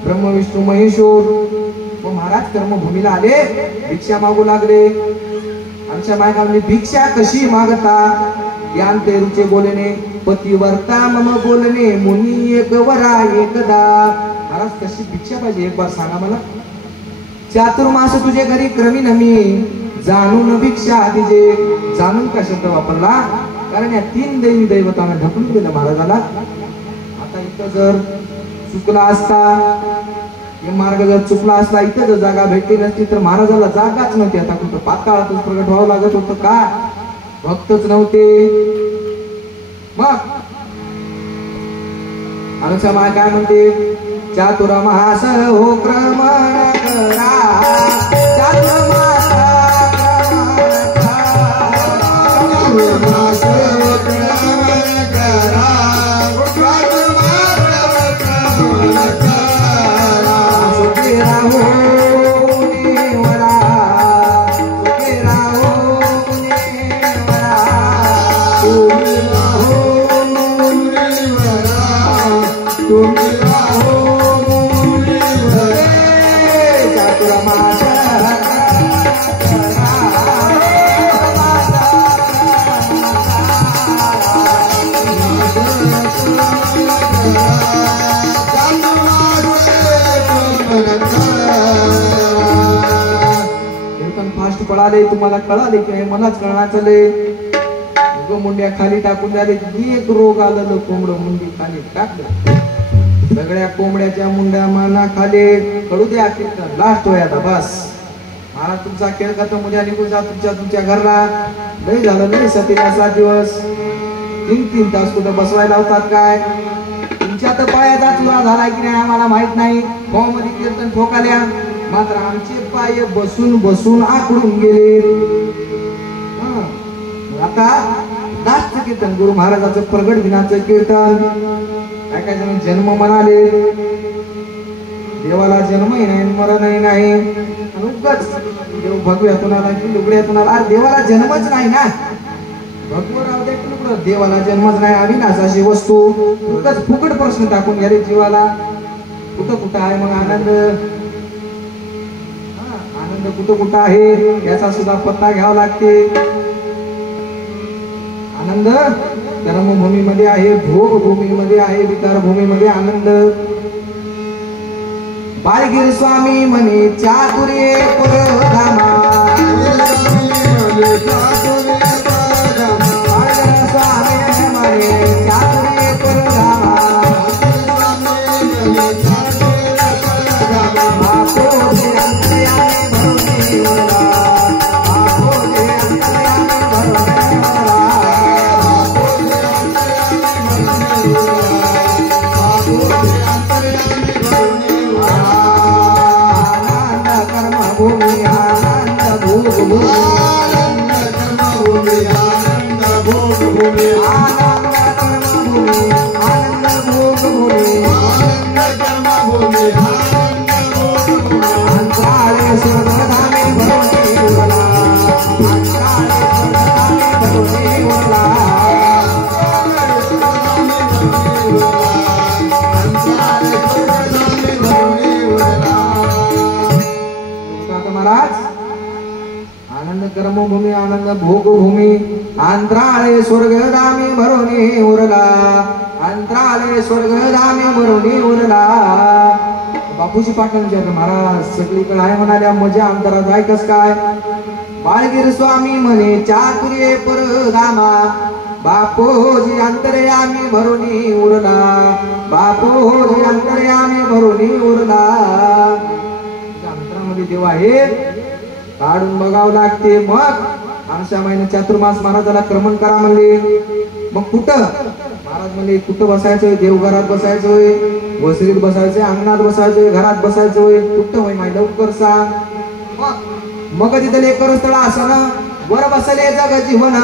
ब्रह्म विष्णू महेश्वर. मग महाराज कर्मभूमीला आले. भिक्षा मागू लागले. आमच्या बायका म्हणजे भिक्षा कशी मागता. यांते रुचे बोलणे पतिवर्ता मम बोलणे मुनी एक वरा एकदा. महाराज कशी भिक्षा पाहिजे एक बार सांगा मला. चातुर्मास तुझे घरी क्रमी नमी जाणून भिक्षा दिजे. जाणून का शब्द वापरला, कारण या 3 देवी दैवतांना ढकलून दिलं महाराजाला. आता इथं जर चुकला असता, हे मार्ग जर चुकला असता, इथं जर जागा भेटली नसती तर महाराजाला जागाच नव्हती. आता कुठं पाताळातून प्रगट व्हावं लागत होतं का. भक्तच नव्हते. मग आमच्या माय काय म्हणते, चातुर्मास हो क्रमण करा. चातुर्मास चातुर्मास क्रमण करा. चातुर्मास क्रमण करा. सुखी राहो मुनीवरा. सुखी राहो मुनीवरा. तुम्ही राहो मुनीवरा. तुम्ही राहो मुनीवरा. चातुर्मास फास्ट पळाले. तुम्हाला कळाले की नाही मलाच कळणार चालले. मुंड्या खाली टाकून द्याले. एक रोग आलं कोंबड मुंडी खाली टाकलं. सगळ्या कोंबड्याच्या मुंड्या माना खाली कळू द्या. लास्ट होय आता बस. महाराज तुमचा खेळ खतम उद्या निघून जा तुमच्या घरला. लय झालं लय. 7 दिवस 3 तास कुठं बसवायला होतात काय. तुमच्या तर पायाचा चुरा झालाय की नाही आम्हाला माहित नाही. मध्ये कीर्तन ठोकाल्या, मात्र आमचे पाय बसून बसून आकडून गेले. आता लास्ट कीर्तन गुरु महाराजाचं प्रगट दिनाचं कीर्तन. काय काय जण जन्म म्हणाले. देवाला जन्मही नाही मरणही नाही. उगाच देव भगव्यातून आला की लुगड्यातून आला. देवाला जन्मच नाही ना. भगवराव दे लुगडं. देवाला जन्मच नाही. अविनाशाची वस्तू. उगाच फुकट प्रश्न टाकून घ्या रे जीवाला. कुठं कुठं आहे मग आनंद. आनंद कुठं कुठं आहे याचा सुद्धा पत्ता घ्यावा लागते. आनंद कर्मभूमीमध्ये आहे, भोगभूमीमध्ये आहे, विकारभूमीमध्ये आनंद. बाळगीर स्वामी म्हणे चातुर्ये पुरधामा. बाळगीर स्वामी म्हणे चातुर्ये पुरधामा. बापोचे अंतर्यामी भरुनी वरला. बापोचे अंतर्यामी भरुनी वरला. कर्मभूमी आनंद भोगभूमी. आनंद भोगभूमी. आनंद कर्मभूमी आनंद भोगभूमी. आनंद कर्मभूमी. आनंद भोगभूमी. अंतराळे स्वर्गधामी भरुनी वरला. अंतराळे स्वर्गधामी भरुनी वरला. महाराज आनंद कर्मभूमी आनंद भोगभूमी. अंतराळे स्वर्गधामी भरुनी उरला. अंतराळे स्वर्गधामी भरुनी उरला. बापूजी पाटण विचारलं महाराज सगळीकडे आहे म्हणाल्या मजा अंतरात आहे कस काय. बाळगीर स्वामी म्हणे चाकुरे परधामा बापोजी अंतर्यामी भरुनी उरला बापोजी अंतर्यामी भरुनी उरला. अंतरामध्ये देव आहे काढून बघावं लागते. मग आमच्या महिन्यात चातुर्मास महाराजाला क्रमण करा म्हणले. मग कुठं महाराज म्हणले कुठं बसायचंय? देवघरात बसायचंय, वसरीत बसायचंय, अंगणात बसायचंय, घरात बसायचंय, कुठं होय माय लवकर सांग. मग तिथं लेकर स्थळ असं वर बसले जग जीवन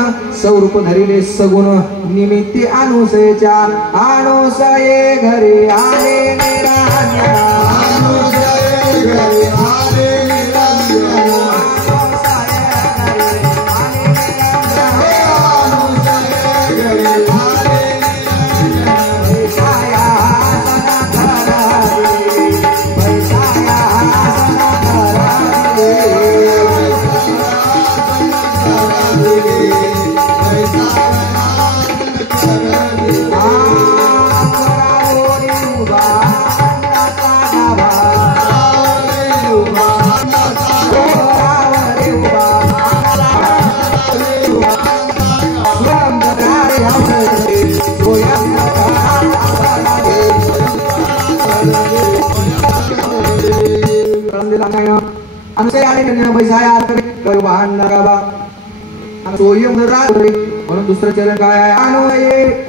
स्वरूप धरिले सगुण निमित्ती अनुसयेच्या अनुसये घरी आले निरांजन अनुसये घरी आले निरांजन म्हणून दुसरं चरण काय आहे? अनुये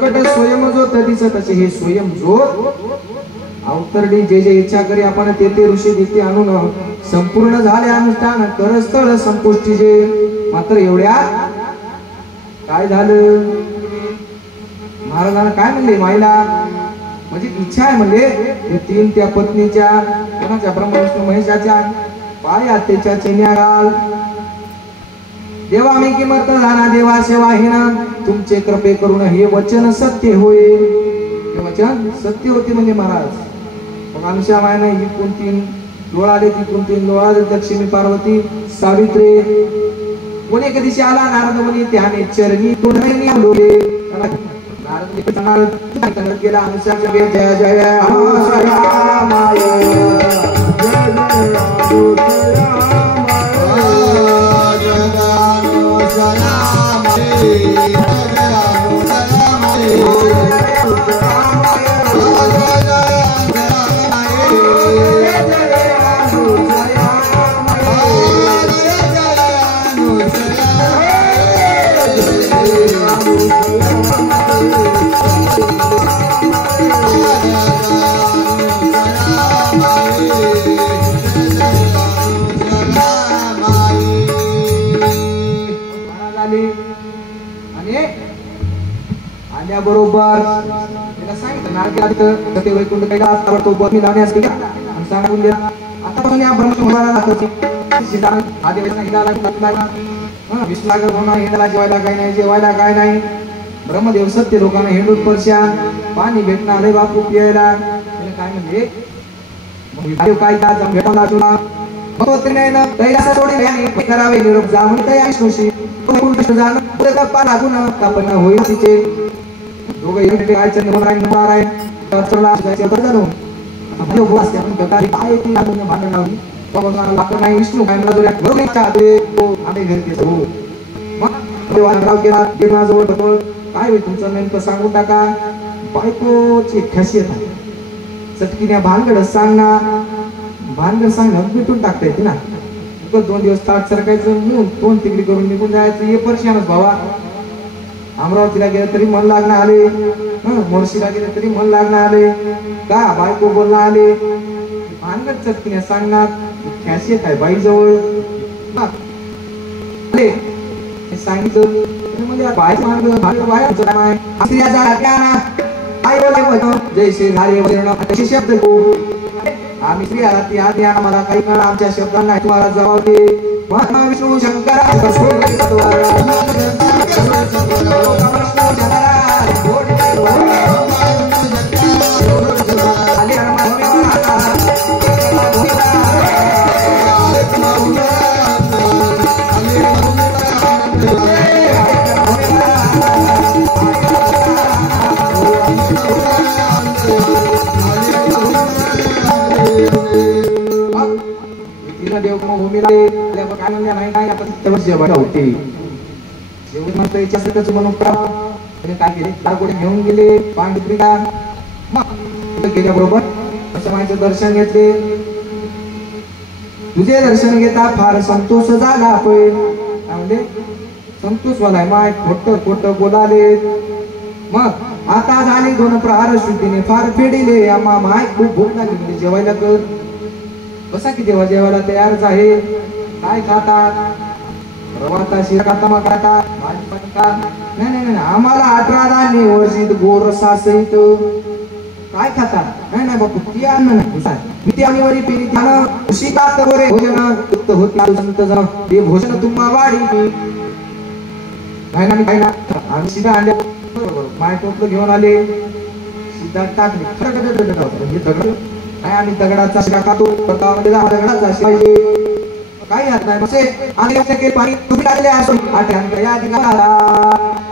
करी स्वयंज्योत दिसत असे हे स्वयंज्योत अवतरणी जे जे इच्छा करी आपण ते ते ऋषी दिते आणून संपूर्ण झाले अनुष्ठान करस्थळ संपुष्टी जे. मात्र एवढ्या काय झालं? महाराजांना काय म्हणले? माईला म्हणजे इच्छा आहे म्हणले ते तीन त्या पत्नीच्या कोणाच्या ब्रह्मा विष्णू महेशाच्या पाय त्याच्या चेन्या घाल. देवा मी किमर्थ झाला देवा सेवा हिना तुमचे कृपे करून हे वचन सत्य होय. हे वचन सत्य होते म्हणजे महाराज. मग अनुषा मायने इकडून तीन डोळा आले तिकडून तीन डोळा आले. लक्ष्मी पार्वती सावित्री कोणी एके दिवशी आला नारद मुनी त्याने चरणी तोंडणी आलोले. नारद गेला अनुषाच्या जय जय अनुषया माय बरोबर त्याला सांगितलं नारकेला ते वैकुंठ कैलास ताबडतोब मी लावण्यास गेला आणि सांगून दिला आतापासून या ब्रह्मकुमाराला दाखवते सीताराम आदेवाचा हिलाला लागला विष्णुसागर होणार हिंदाला जेवायला काय नाही जेवायला काय नाही. ब्रह्मदेव सत्य लोकांना हिंडून परशान पाणी भेटणार रे बापू प्यायला. काय म्हणजे काय भेटवला तुला कैलासा सोडले आणि करावे निरोप जा म्हणता विष्णूशी जाणं गप्पा लागून कापण होईल तिचे दोघे यायचं निवडणार नंबर आहे चला जायचं तर जाणून आपले उपवास आपण प्रकारे काय ते आपण भांडण लावली बाबा लागत नाही विष्णू काय मला जोड्या घरून चाहते तो आम्ही घरते हो. मग देवाराव केला देवाजवळ बघतो काय होईल तुमचं नेमकं सांगून टाका. बायकोची खासियत आहे चटकीने भानगड सांगणार भानगड सांगणं मिटून टाकता येते ना. 2 दिवस ताट सरकायचं तोंड तिकडी करून निघून जायचं हे परशानच भावा. अमरावतीला गेलं तरी मन लागणं आले मोर्शीला गेलं तरी मन लागणं आले का बायको बोलणं आले भानगड चटकीने सांगणार खासियत आहे बाई जवळ सांगितलं बाय जैसे शब्द आम्ही स्त्रियाला ती आधी आम्हाला काही काळ आमच्या शब्दांना तुम्हाला जबाब दे. विष्णू शंकर कर्मभूमीला काय म्हणल्या नाही काय आपण तेव्हा जेवायला होते जेवण म्हणतो याच्यासारखंच म्हणून काय केले दारगोडे घेऊन गेले पांडुप्रिया मग गेल्याबरोबर समाईचं दर्शन घेतले. तुझे दर्शन घेता फार संतोष झाला पण म्हणजे संतोष वालाय माय खोटं बोलाले. मग आता झाली 2 प्रहार शुद्धीने फार फेडिले आम्हा माय खूप भूक लागली म्हणजे जेवायला कर बसा की देवा जेवायला तयारच आहे. काय खातात रवाता शिरा खाता मग खाता नाही आम्हाला 18 धान्य वर्षित गोरसा सहित काय खाता नाही बापू ती अन्न नाही ती आम्ही वरी पेरी त्यानं शिका तोरे भोजन युक्त होती संत जण ते भोजन तुम्हा वाढी काय ना आम्ही सीधा आणले माय टोपलं घेऊन आले सीधा टाकले म्हणजे दगड काय आम्ही दगडाचा शिरा खातो दगडाचा शिरा काही हात नाही बसे आम्ही के पाणी तुम्ही टाकले असो आठ्यान या दिनाला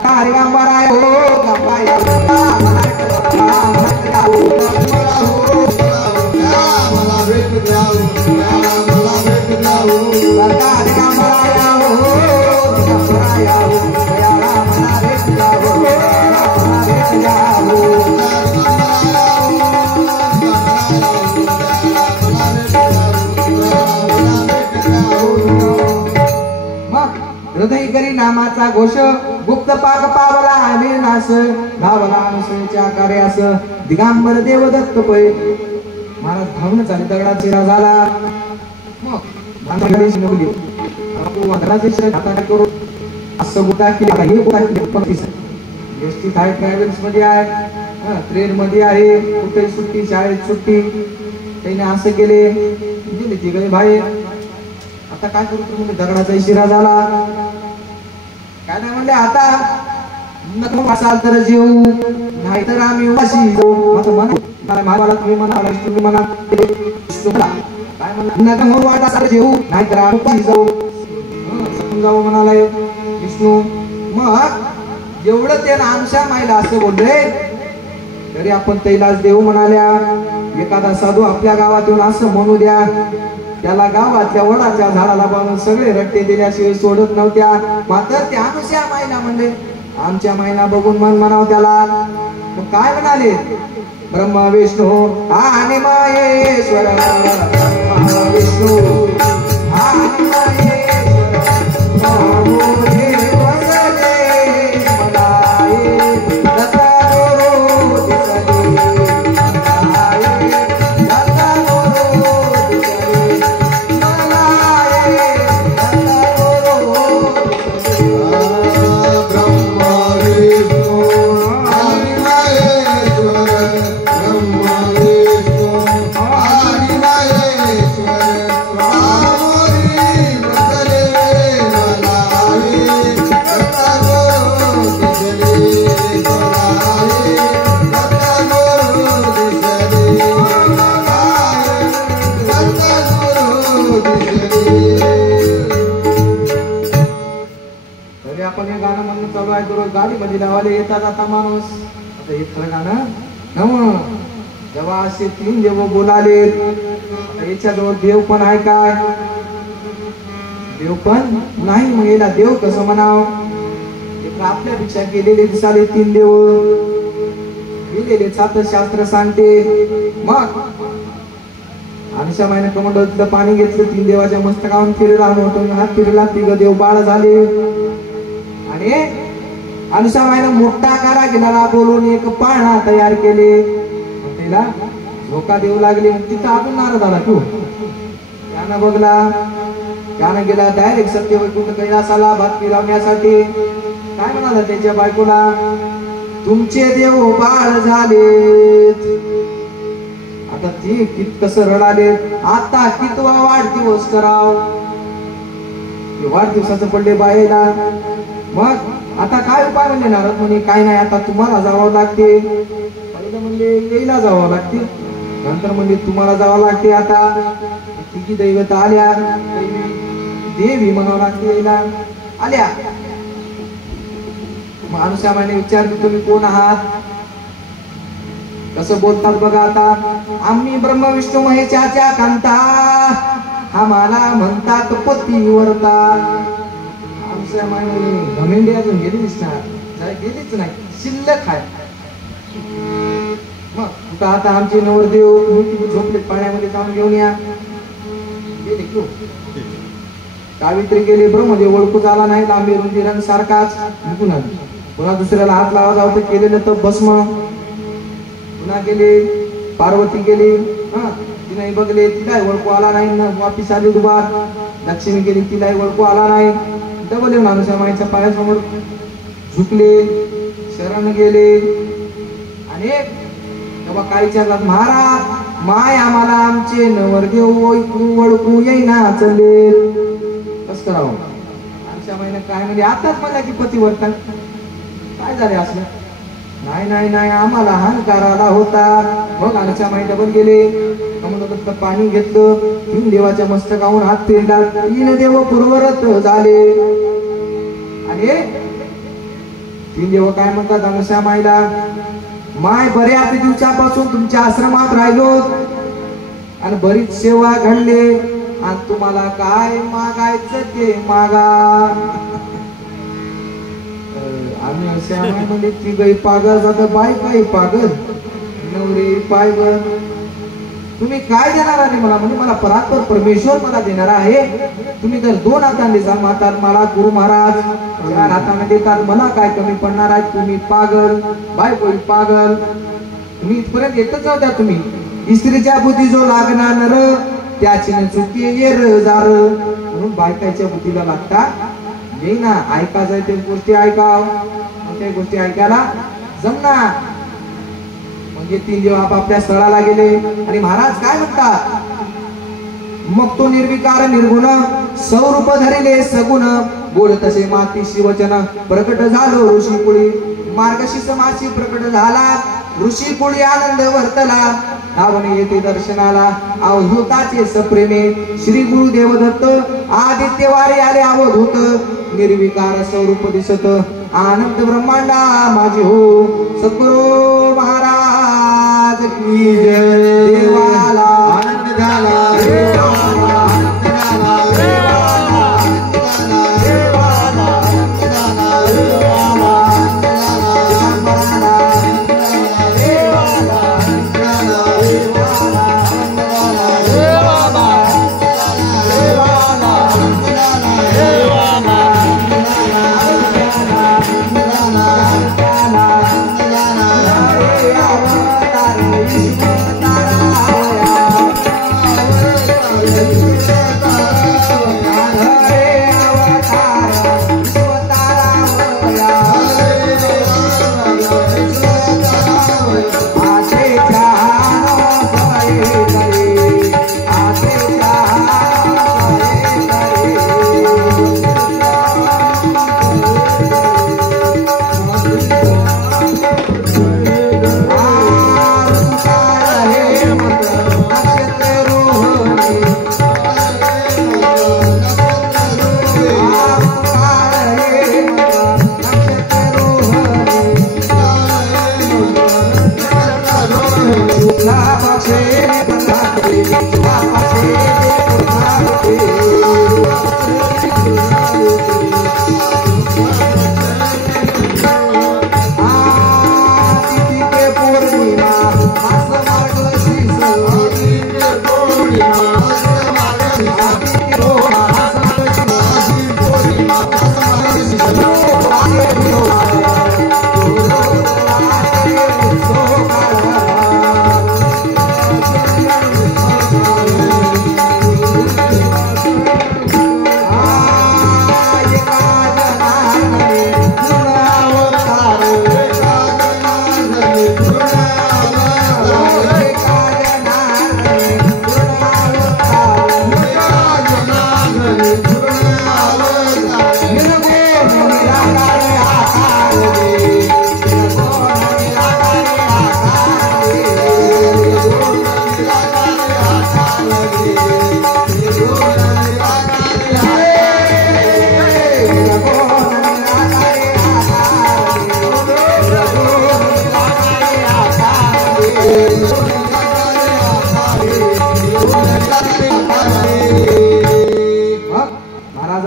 कार्य अंबाराय हो गप्पाय मला भेट द्याव मला भेट द्याव कार्य अंबाराय हो गप्पाय हो दयाला मला भेट द्याव मला भेट द्याव हृदय करी नामाचा घोष गुप्त पाक पावला आले नास धावला अनुसयेच्या कार्यास दिगांबर देव दत्त पै महाराज धावून चाले दगडात शिरा झाला. मग बांधगडी शिनवली आपू वंदनाचे शिरा हाताने करून असं बुटा केली आता हे बुटा केली पण एसटी आहे ट्रॅव्हल्स मध्ये आहे ट्रेन मध्ये आहे कुठे सुट्टी शाळेत सुट्टी त्याने असं केले गेले तिघे भाई आता काय करू म्हणजे दगडाचा शिरा झाला काय नाही म्हणले आता नको असाल तर जेऊ नाहीतर आम्ही उपाशी जाऊ असं म्हणा मला तुम्ही म्हणा काय म्हणा नका म्हणून वाट असाल जेऊ नाहीतर आम्ही उपाशी जाऊ म्हणालाय विष्णू. मग एवढं ते आमच्या माईला असं बोलले तरी आपण तैलाच देऊ म्हणाल्या. एखादा साधू आपल्या गावात येऊन असं म्हणू द्या त्याला गावातल्या वडाच्या झाडाला बांधून सगळे रट्टे दिल्याशिवाय सोडत नव्हत्या. मात्र त्या अनुष्या माईला म्हणले आमच्या माईला बघून मन म्हणाव त्याला. मग काय म्हणाले ब्रह्मा विष्णू आणि महेश्वर ब्रह्मा विष्णू आणि गाडी मध्ये लावाले येतात आता माणूस आता हे खरं गाणं नव जेव्हा असे 3 देव बोलाले याच्याजवळ देव पण आहे काय देव पण नाही मग याला देव कसं म्हणाव आपल्यापेक्षा गेलेले दिसाले 3 देव गेलेले शास्त्र सांगते. मग अनुषा माईने कमंडलं पाणी घेतलं 3 देवाच्या मस्तकावरून फिरला होतो हात फिरला 3 देव बाळ झाले आणि अनुषा माईने मोठा कारागिराला बोलून एक पाळणा तयार केले तिला धोका देऊ लागले. तिथं आपण नाराज झाला तू त्यानं बघला त्यानं गेला डायरेक्ट सत्य वैकुंठ कैलासाला बातमी लावण्यासाठी. काय म्हणाला त्याच्या बायकोला तुमचे देव बाळ झालेत. आता ती कसं रडाले आता कितवा वाढदिवस कराव वाढदिवसाचं पडले बायला. मग आता काय उपाय म्हणले नारद म्हणे काय नाही आता तुम्हाला जावं लागते. पहिलं म्हणले येईला जावं लागते नंतर म्हणले तुम्हाला जावं लागते. आता तिघी दैवत आल्या देवी म्हणावं लागते येईला आल्या. अनुषा माईने विचारले तुम्ही कोण आहात कसं बोलतात बघा. आता आम्ही ब्रह्म विष्णू महेशाच्या कांता आम्हाला म्हणतात पतिव्रता. आमच्या मागे घमेंडी अजून गेलीच ना, गेलीच नाही, शिल्लक आहे. मग कुठं आता आमचे नवरदेव झोपले, पाण्यामध्ये जाऊन घेऊन या. गेले घेऊ. सावित्री गेले, ब्रह्मदेव ओळखू झाला नाही, लांबी रुंदी रंग सारखाच निघून आली. पुन्हा दुसऱ्याला हात लावा जावं तर केलेलं तर भस्म. पुन्हा गेले, पार्वती गेली, तिलाही बघले, तिलाही ओळखू आला नाही. वापिस आली दुबार. लक्ष्मी गेली, तिलाही ओळखू आला नाही. डबल येऊन अनुसामाईच्या पायासमोर झुकले, शरण गेले. आणि तेव्हा काय विचारलात, महाराज माय आम्हाला आमचे नवरदेव ओळखू येईना चले, कस करावं. आमच्या महिन्यात काय म्हणजे आताच मला की पतिव्रता काय झाले असलं. नाही नाही नाही, आम्हाला अहंकार आला होता. मग आमच्या माई डबल गेले, कमंडलूतलं पाणी घेतलं, तीन देवाच्या मस्तकाहून हात फिरला, तीन देव पूर्वरत झाले. आणि तीन देव काय म्हणतात आमच्या माईला, माय बऱ्याच दिवसापासून तुमच्या आश्रमात राहिलो आणि बरीच सेवा घडले आणि तुम्हाला काय मागायचं ते मागा. आम्ही असे म्हणजे ती गाई पागल जात, बाय काही पागल, नवरी पायगल, तुम्ही काय देणार आहे मला. म्हणजे मला परात्पर परमेश्वर मला देणार आहे. तुम्ही जर 2 हातांनी जा माता मला गुरु महाराज 4 हाताने देतात, मला काय कमी पडणार आहे. तुम्ही पागल, बायकोई पागल, तुम्ही इथपर्यंत येतच नव्हत्या. तुम्ही स्त्रीच्या बुद्धी जो लागणार नर त्याची चुकी येर जार, म्हणून बायकाच्या बुद्धीला लागता येई ना. ऐका जाय ते गोष्टी ऐकाव, त्या गोष्टी ऐकायला जमणार. म्हणजे 3 दिवस आपापल्या स्थळाला गेले. आणि महाराज काय म्हणतात, मग तो निर्विकार निर्गुण स्वरूप धरिले सगुण, बोल तसे माती शिवचन प्रकट झालो ऋषी कुळी. मार्गशीर्ष मासी प्रकट झाला, ऋषी कुळी आनंद वर्तला. धावणे येते दर्शनाला अवधूताचे सप्रेमे, श्री गुरु देवदत्त आदित्य वारे आले अवधूत. निर्विकार स्वरूप दिसत आनंद ब्रह्मांडा माझे हो. सद्गुरु महाराज की जय. देवाला आनंद झाला, देवाला आनंद झाला, देवाला आनंद झाला, देवाला आनंद झाला, देवाला आनंद झाला, देवाला आनंद झाला, देवाला आनंद झाला, देवाला आनंद झाला, देवाला आनंद झाला, देवाला आनंद झाला, देवाला आनंद झाला, आनंद झाला.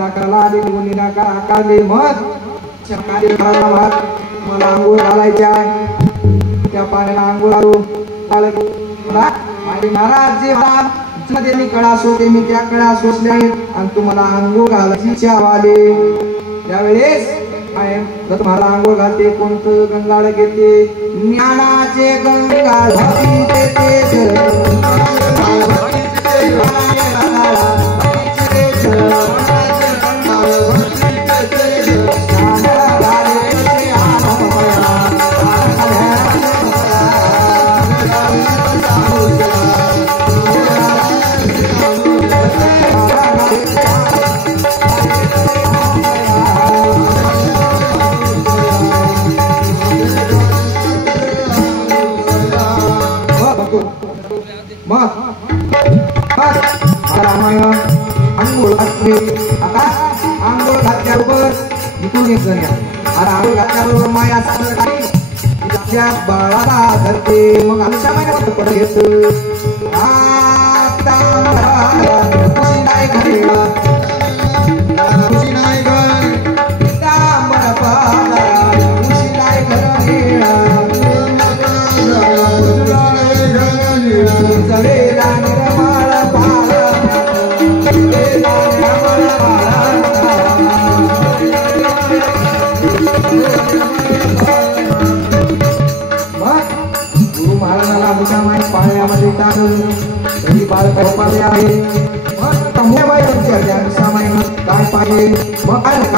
आकाराला आली निराकार आकारले मग मला आंघोळ घालायचे आहे त्या पाण्याला आंघोळ घालू आणि महाराज जे मध्ये मी कडा सोडते मी त्या कडा सोसल्या आणि तुम्हाला आंघोळ घालायची इच्छा आली त्यावेळेस मला आंघोळ घालते कोणतं गंगाळ घेते ज्ञानाचे गंगाळ आंघोळ घातल्याबरोबर इथून एक जण आता आंघोळ घातल्याबरोबर माया सांगते बाळाला धरते मग आमच्या महिन्यात पडत घेतो गुरु महाराजांना आमच्या माय पाळण्यामध्ये टाकलं तरी बाळ कळपाले आहे काय पाहिजे मग काय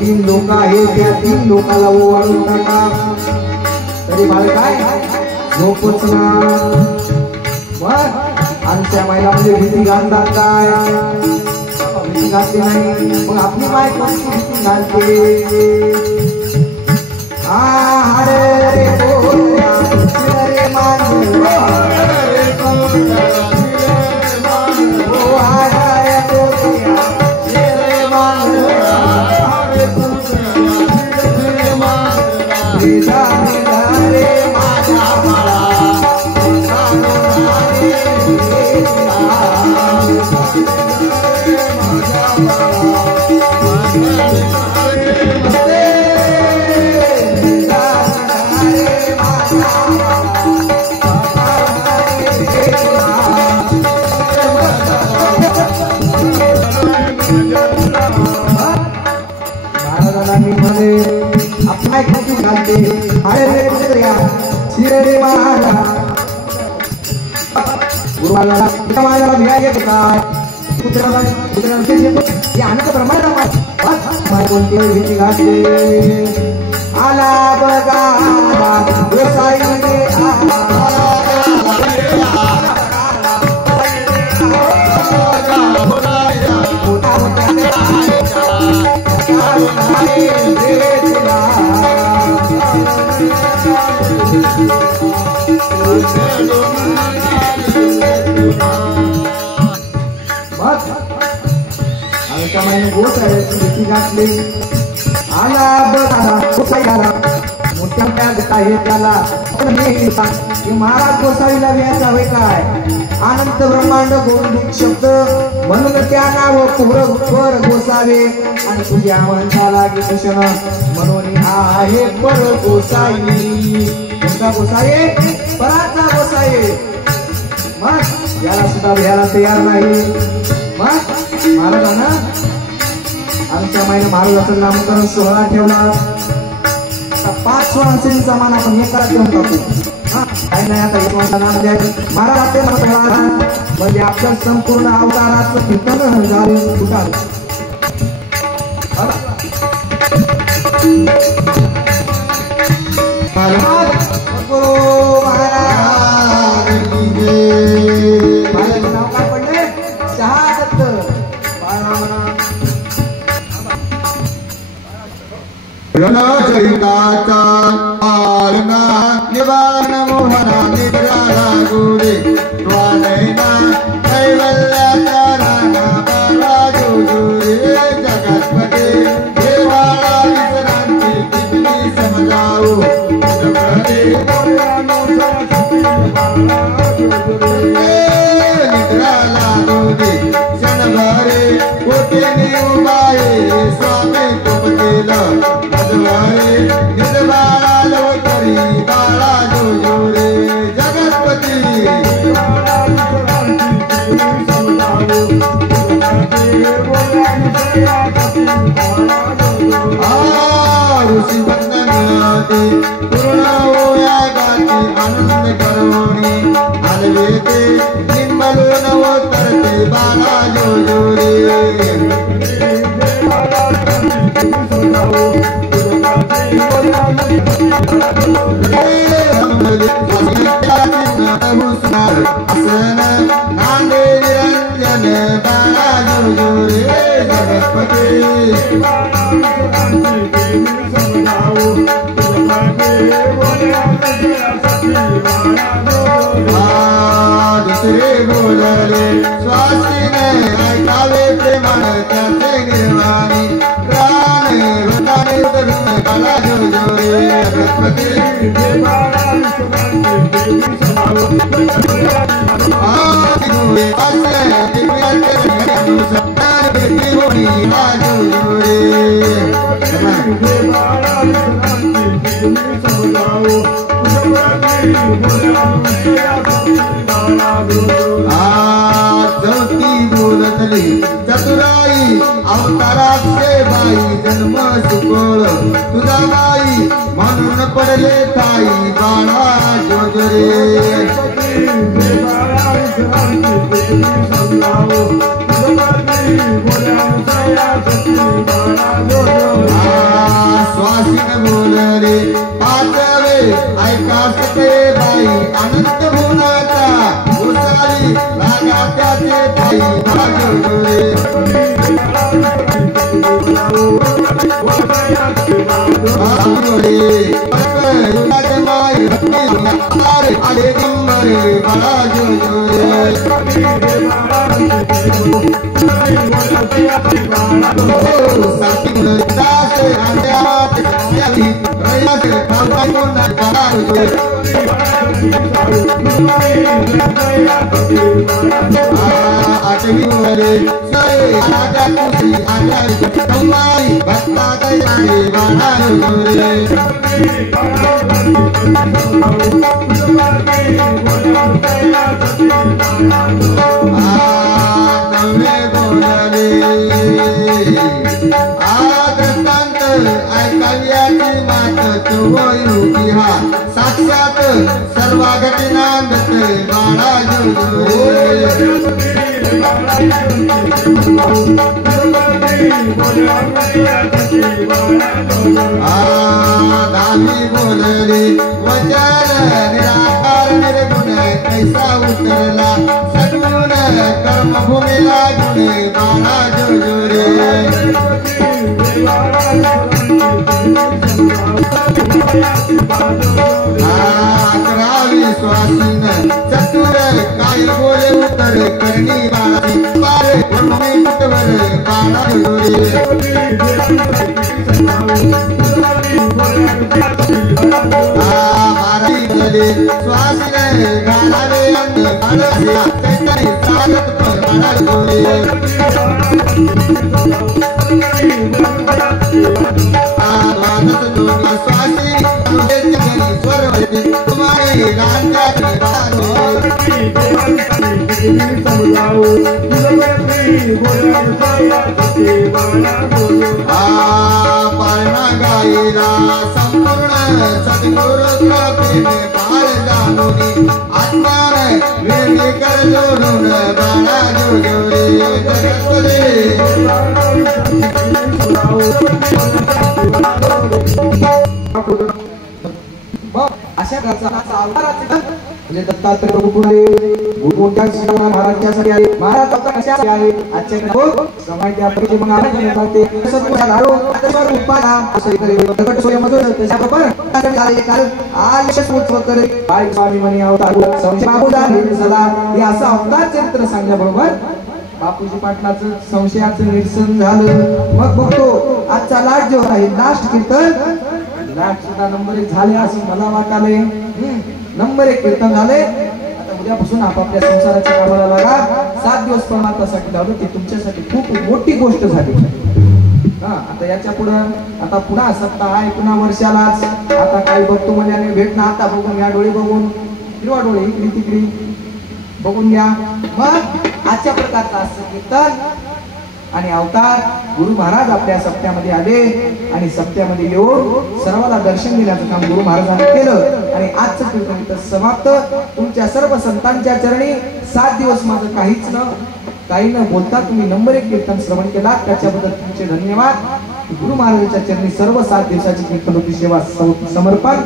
तीन लोक आहे त्या तीन लोकाला ओवाळून टाका तरी बाळ काय झोपच ना आणि त्या महिला म्हणजे भीती घालतात काय भीती घालते नाही मग आपली माय कोणती भीती घालते अपना खाती घालते अरे शिरे महाराज गुरुवाला समाजाला भियायचे काय पुत्राला हे अनेक प्रमाणात कोणती भीती घालते आला बघा गोसाईने आला बघा मोठ्या आहे त्याला महाराज गोसावीला व्यायचा होय काय अनंत ब्रह्मांड गोविंद शब्द म्हणून त्या नाव पुर गोसावे आणि तुझ्या माणसाला कृष्ण म्हणून आहे पर गोसाई कोणता गोसाई पराचा गोसाई मग याला सुद्धा भ्यायला तयार नाही मग महाराजांना आमच्या माईने महाराजाचं नामकरण सोहळा ठेवला 5 वर्षांचा मान आपण हे करा ठेवून टाकू काही नाही आता एक नाम द्या महाराजाचे सोहळा म्हणजे आपल्या संपूर्ण अवताराचं ठिकाण झाले उठाल महाराजांचं नाव काय पडले शहादत्त रणचरिताचा पालना निवारण मोहना निद्राला गुरे स्वानैना कैवल्याचा राणा बाळा जोरे जगतपते देवाला विसरांची किती समजावू जगते निद्राला गुरे क्षणभरे कोटीने उभाये स्वामी तुम केलं बाळा लवकरी बाळा जोरे जगतपती ऋषी वंदनाते पूर्ण होया गाती आनंद करवणी आलवेते निंबलो नवतरते बाळा जोरे नांदे निरंजन बाळा जोरे जगतपते दुसरे बोलले स्वासीने ऐकावे प्रेमान त्याचे निर्वाणी प्राण वृंदाने तरुण बाळा जोरे जगतपते चतुराई अवताराचे बाई जन्म सुकोळ तुझा बाई म्हणून पडले ताई बाळा जोरे स्वासीन बोलले पाचवे ऐका सते बाई अनंत गुणाचा उसाली लागा त्याचे ताई बाळा जोरे आले गंबरे बाळा जोरे साथी दास आंध्यात याली रैयात खाऊन बाळा जोरे आठवी वरे सरे आजा तुझी आजा तुम्हारी भक्ता दयाळे बाळा जोरे नवे बोलले आदतांत ऐकाव्याची मात तू होई हा साक्षात सर्व घटनांत बाळा जोरे दावी बोलले वचन निराकार निर्गुण कैसा उतरला सद्गुण कर्मभूमीला गुणे बाळा जोरे स्वासीन चतुर काय बोले उत्तर करणी बाळा ब्रह्मी कुटवर बाळा जोरे स्वासीन घालावे अंग पाळणा गाईला संपूर्ण सद्गुरु कृपेने काळ जाणूनी आत्मान वेळी कर जोडून बाळा जोडोरे जगतले अशा म्हणजे दत्तात्रय प्रभू पुढे मोठ्या महाराजांसाठी आहे. महाराज आता कशासाठी आहे आजच्या समाज आपले मग आपण करते सत्पुरुषा धारो आता उपाला असं करे दगड सोयमधून त्याच्याबरोबर कारण आज उत्सव करे काय स्वामी म्हणे अवतार संशय बाबूदा सदा हे असं अवतार चरित्र सांगल्याबरोबर बापूजी पाटलाचं संशयाचं निरसन झालं. मग बघतो आजचा लाट जो आहे लास्ट कीर्तन लाट सुद्धा नंबर 1 झाले असं मला वाटाले. नंबर 1 कीर्तन झाले. आता उद्यापासून आपापल्या संसाराच्या कामाला लागा. 7 दिवस परमात्म्यासाठी लावलं ती तुमच्यासाठी खूप मोठी गोष्ट झाली. आता याच्या पुढे आता पुन्हा सप्ताह आहे पुन्हा वर्षालाच आता काही बघतो म्हणजे भेटणं आता बघून या डोळे बघून हिरवा डोळे इकडे तिकडे बघून घ्या. मग आजच्या प्रकारचा असं कीर्तन आणि अवतार गुरु महाराज आपल्या सप्त्यामध्ये आले आणि सप्त्यामध्ये येऊन सर्वांना दर्शन देण्याचं काम गुरु महाराजांनी केलं आणि आजचं कीर्तन इथं समाप्त. तुमच्या सर्व संतांच्या चरणी 7 दिवस माझं काही न बोलता तुम्ही नंबर 1 कीर्तन श्रवण केला त्याच्याबद्दल तुमचे धन्यवाद. गुरु महाराजांच्या चरणी सर्व 7 दिवसाची कीर्तनोपी सेवा समर्पण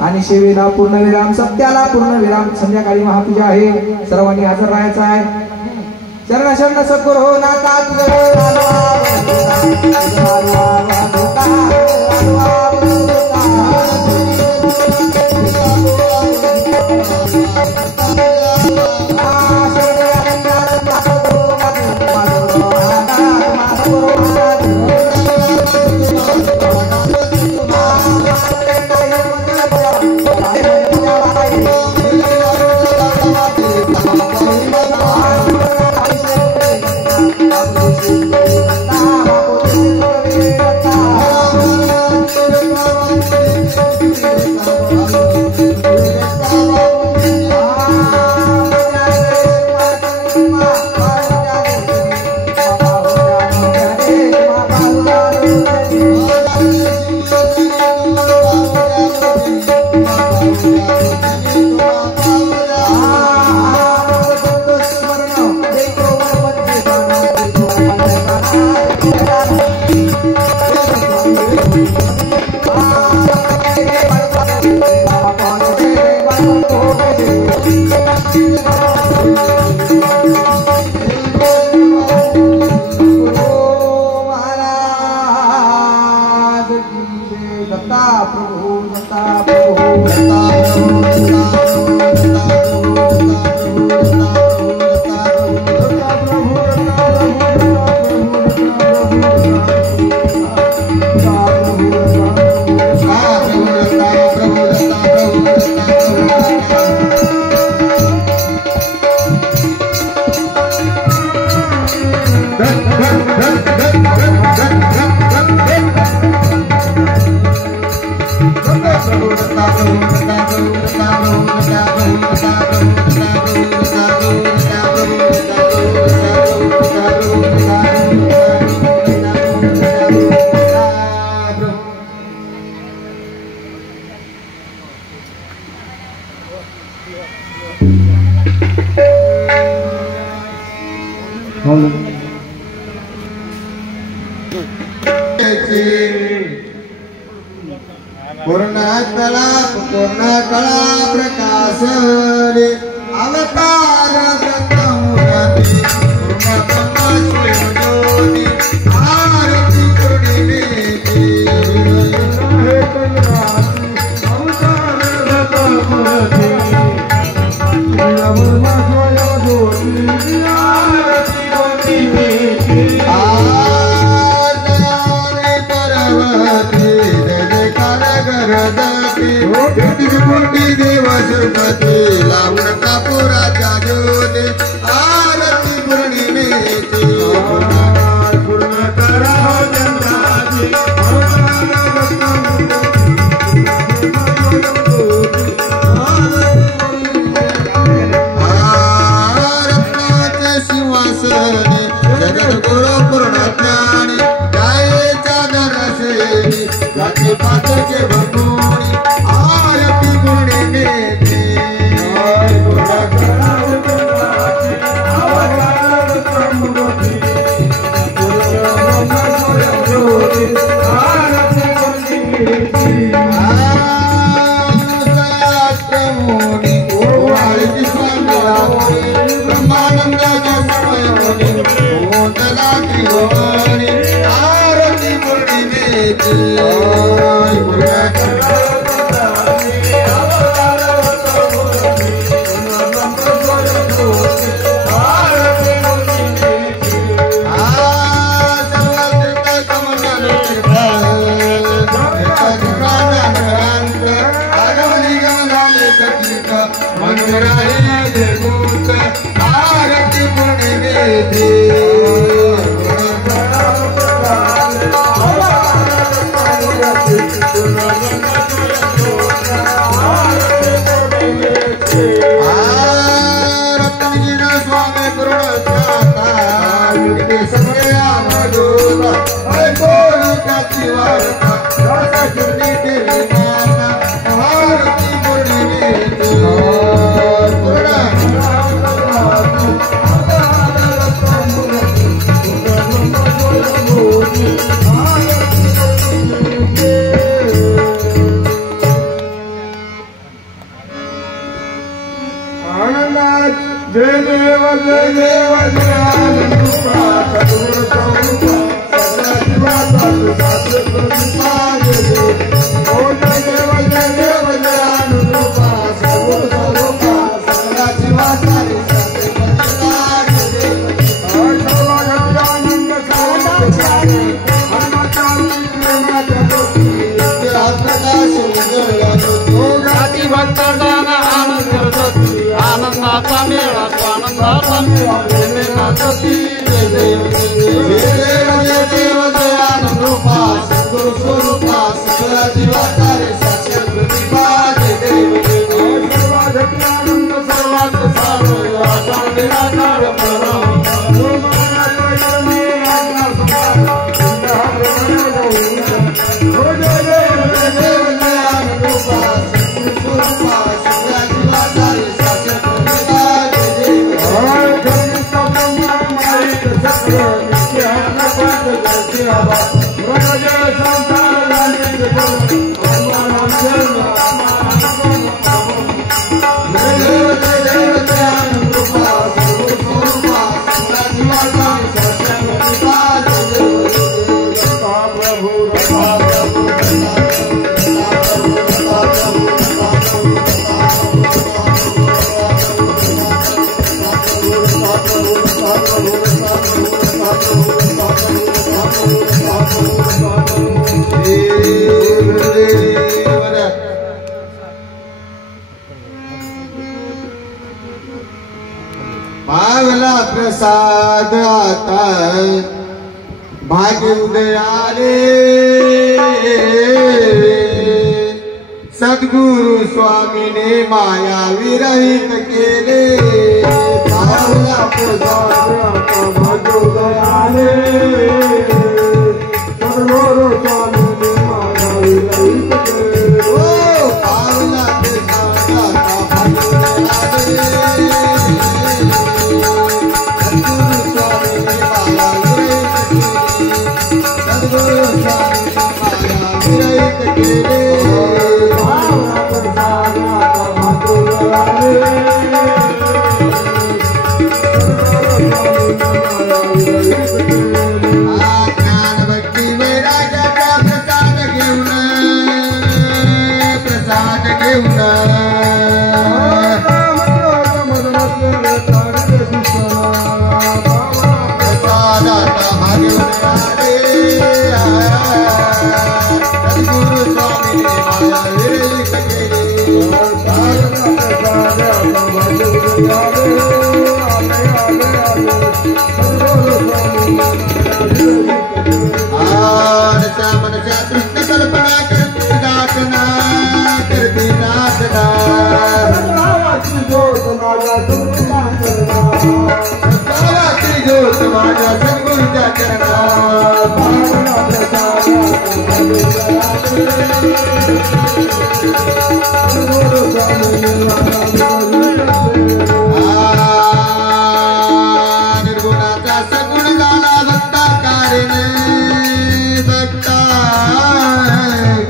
आणि सेवेला पूर्णविराम सत्याला पूर्णविराम. संध्याकाळी महापूजा आहे सर्वांनी हजर राहायचं आहे. शरण शरण सद्गुरु हो नाथा पूर्ण कला प्रकाश रे अवतार आरती कोटी दिवस लावून कापुराच्या ज्योती आरती पूर्णिमे प्रेमाचा मेळा स्वानंदाचा मेळा प्रेमे नाचती जय देव जय देव जय आनंद रूपा सद्गुरु स्वरूपा सकल जीवाचा रे साक्षात प्रतिभा जय देव सर्वाधिक आनंद सर्वात सार आचार निराकार प्रणाम पावला प्रसाद आता भाग्य उदयाले सद्गुरु स्वामीने माया विरहित केले पावला प्रसाद आता भाग्य उदयाले सद्गुरु स्वामीने माया विरहित केले ओ पावला प्रसाद आता भाग्य उदयाले निर्गुणाचा सगुण झाला भक्ता कारण भक्ता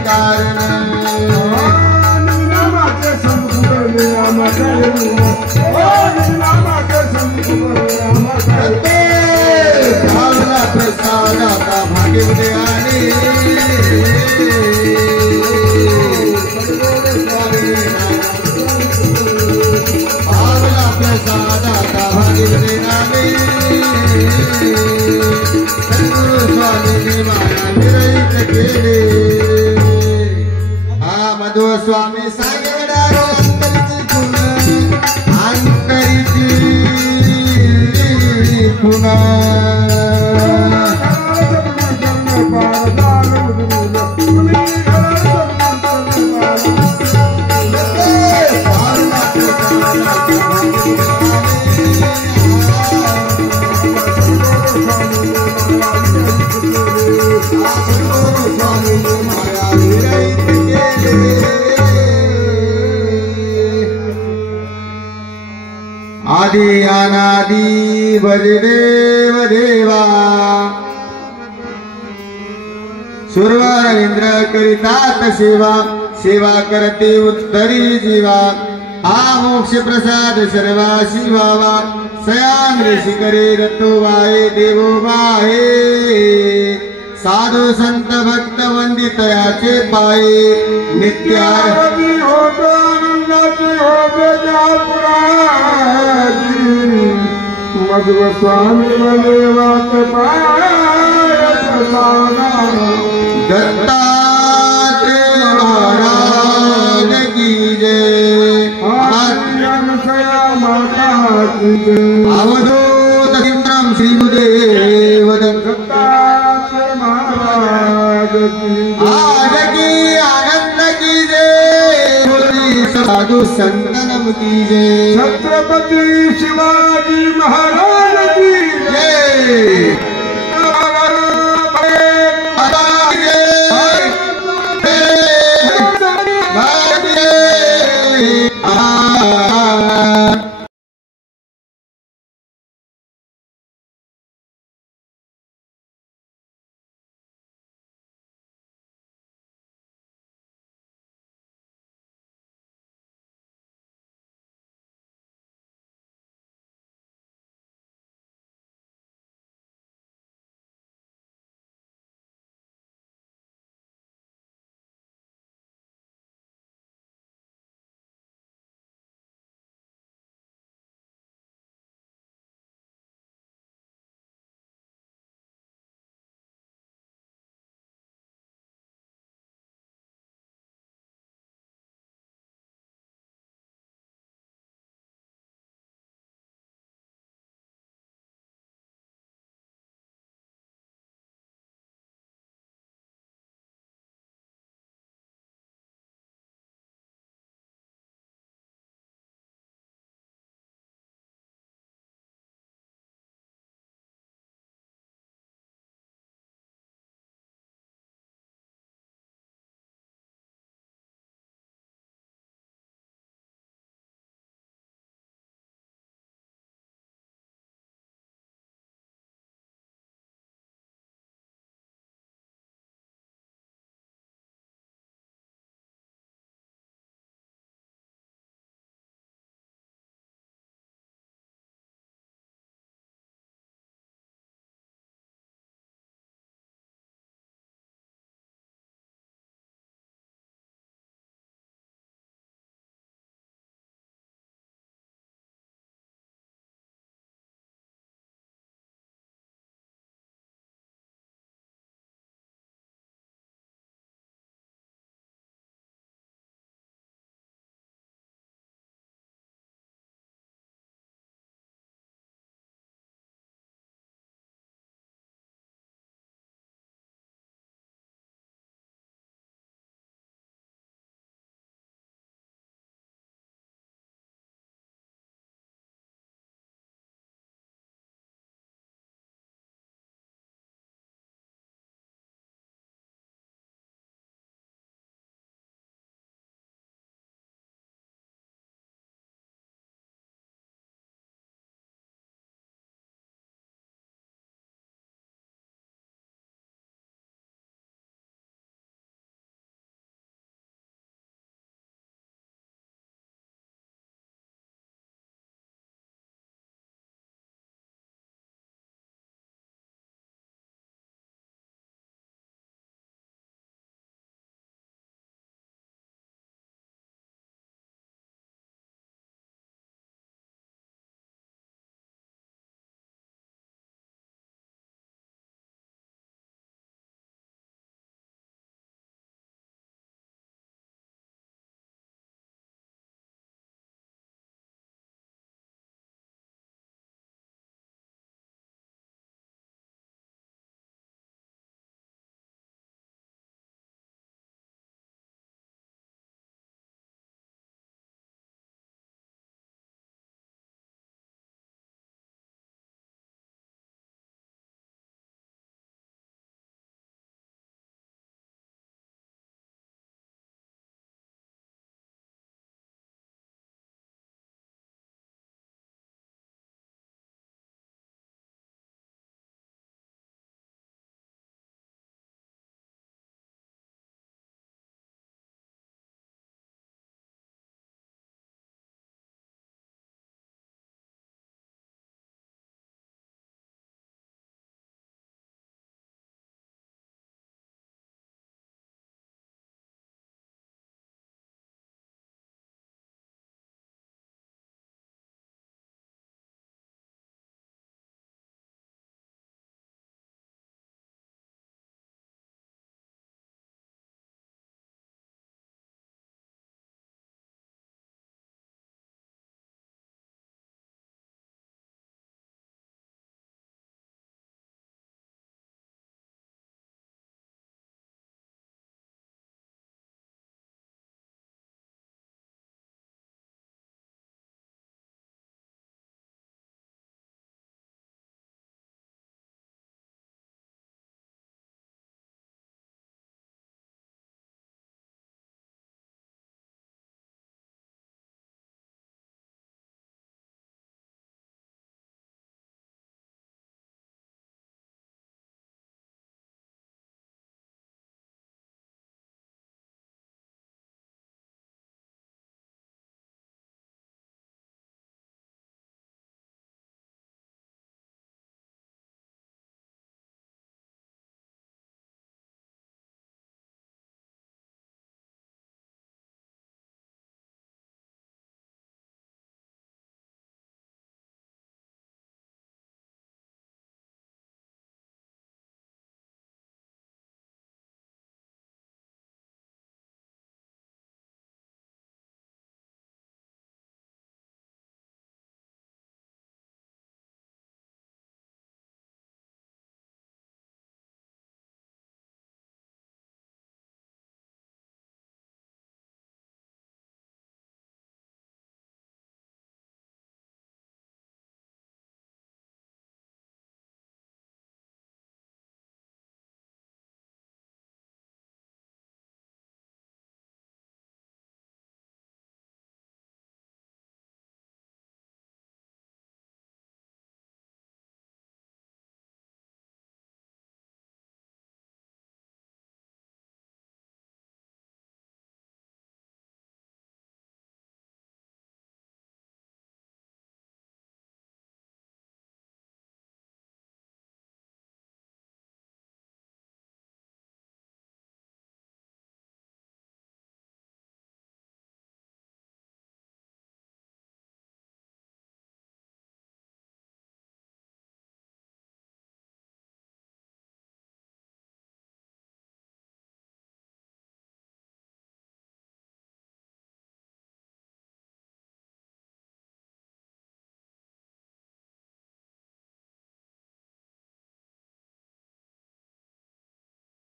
कारण नामाचे संपूर्ण प्रसादाचा भाग्य उदयाने पावला प्रसादाचा भाग्य उदयाने सद्गुरु स्वामीने माया विरहित केले हा मधु स्वामी सांगणारे अंतरीची पुन्हा आदि अनादि बलिदेव देवा सुरवारेंद्र करितात सेवा सेवा करते उत्तरी जीवा हा मोक्ष प्रसाद सर्वा शिवावा सयान ऋषी करे रतो वाहे देवो वाहे साधु संत भक्त वंदित याचे पाये नित्यारती होतो आनंदाची होते मधुर स्वामी देवात दत्तात्रेय महाराज की जय माता आज की आनंद की जय, बोली साधु संतनम की जय, छत्रपती शिवाजी महाराज की जय।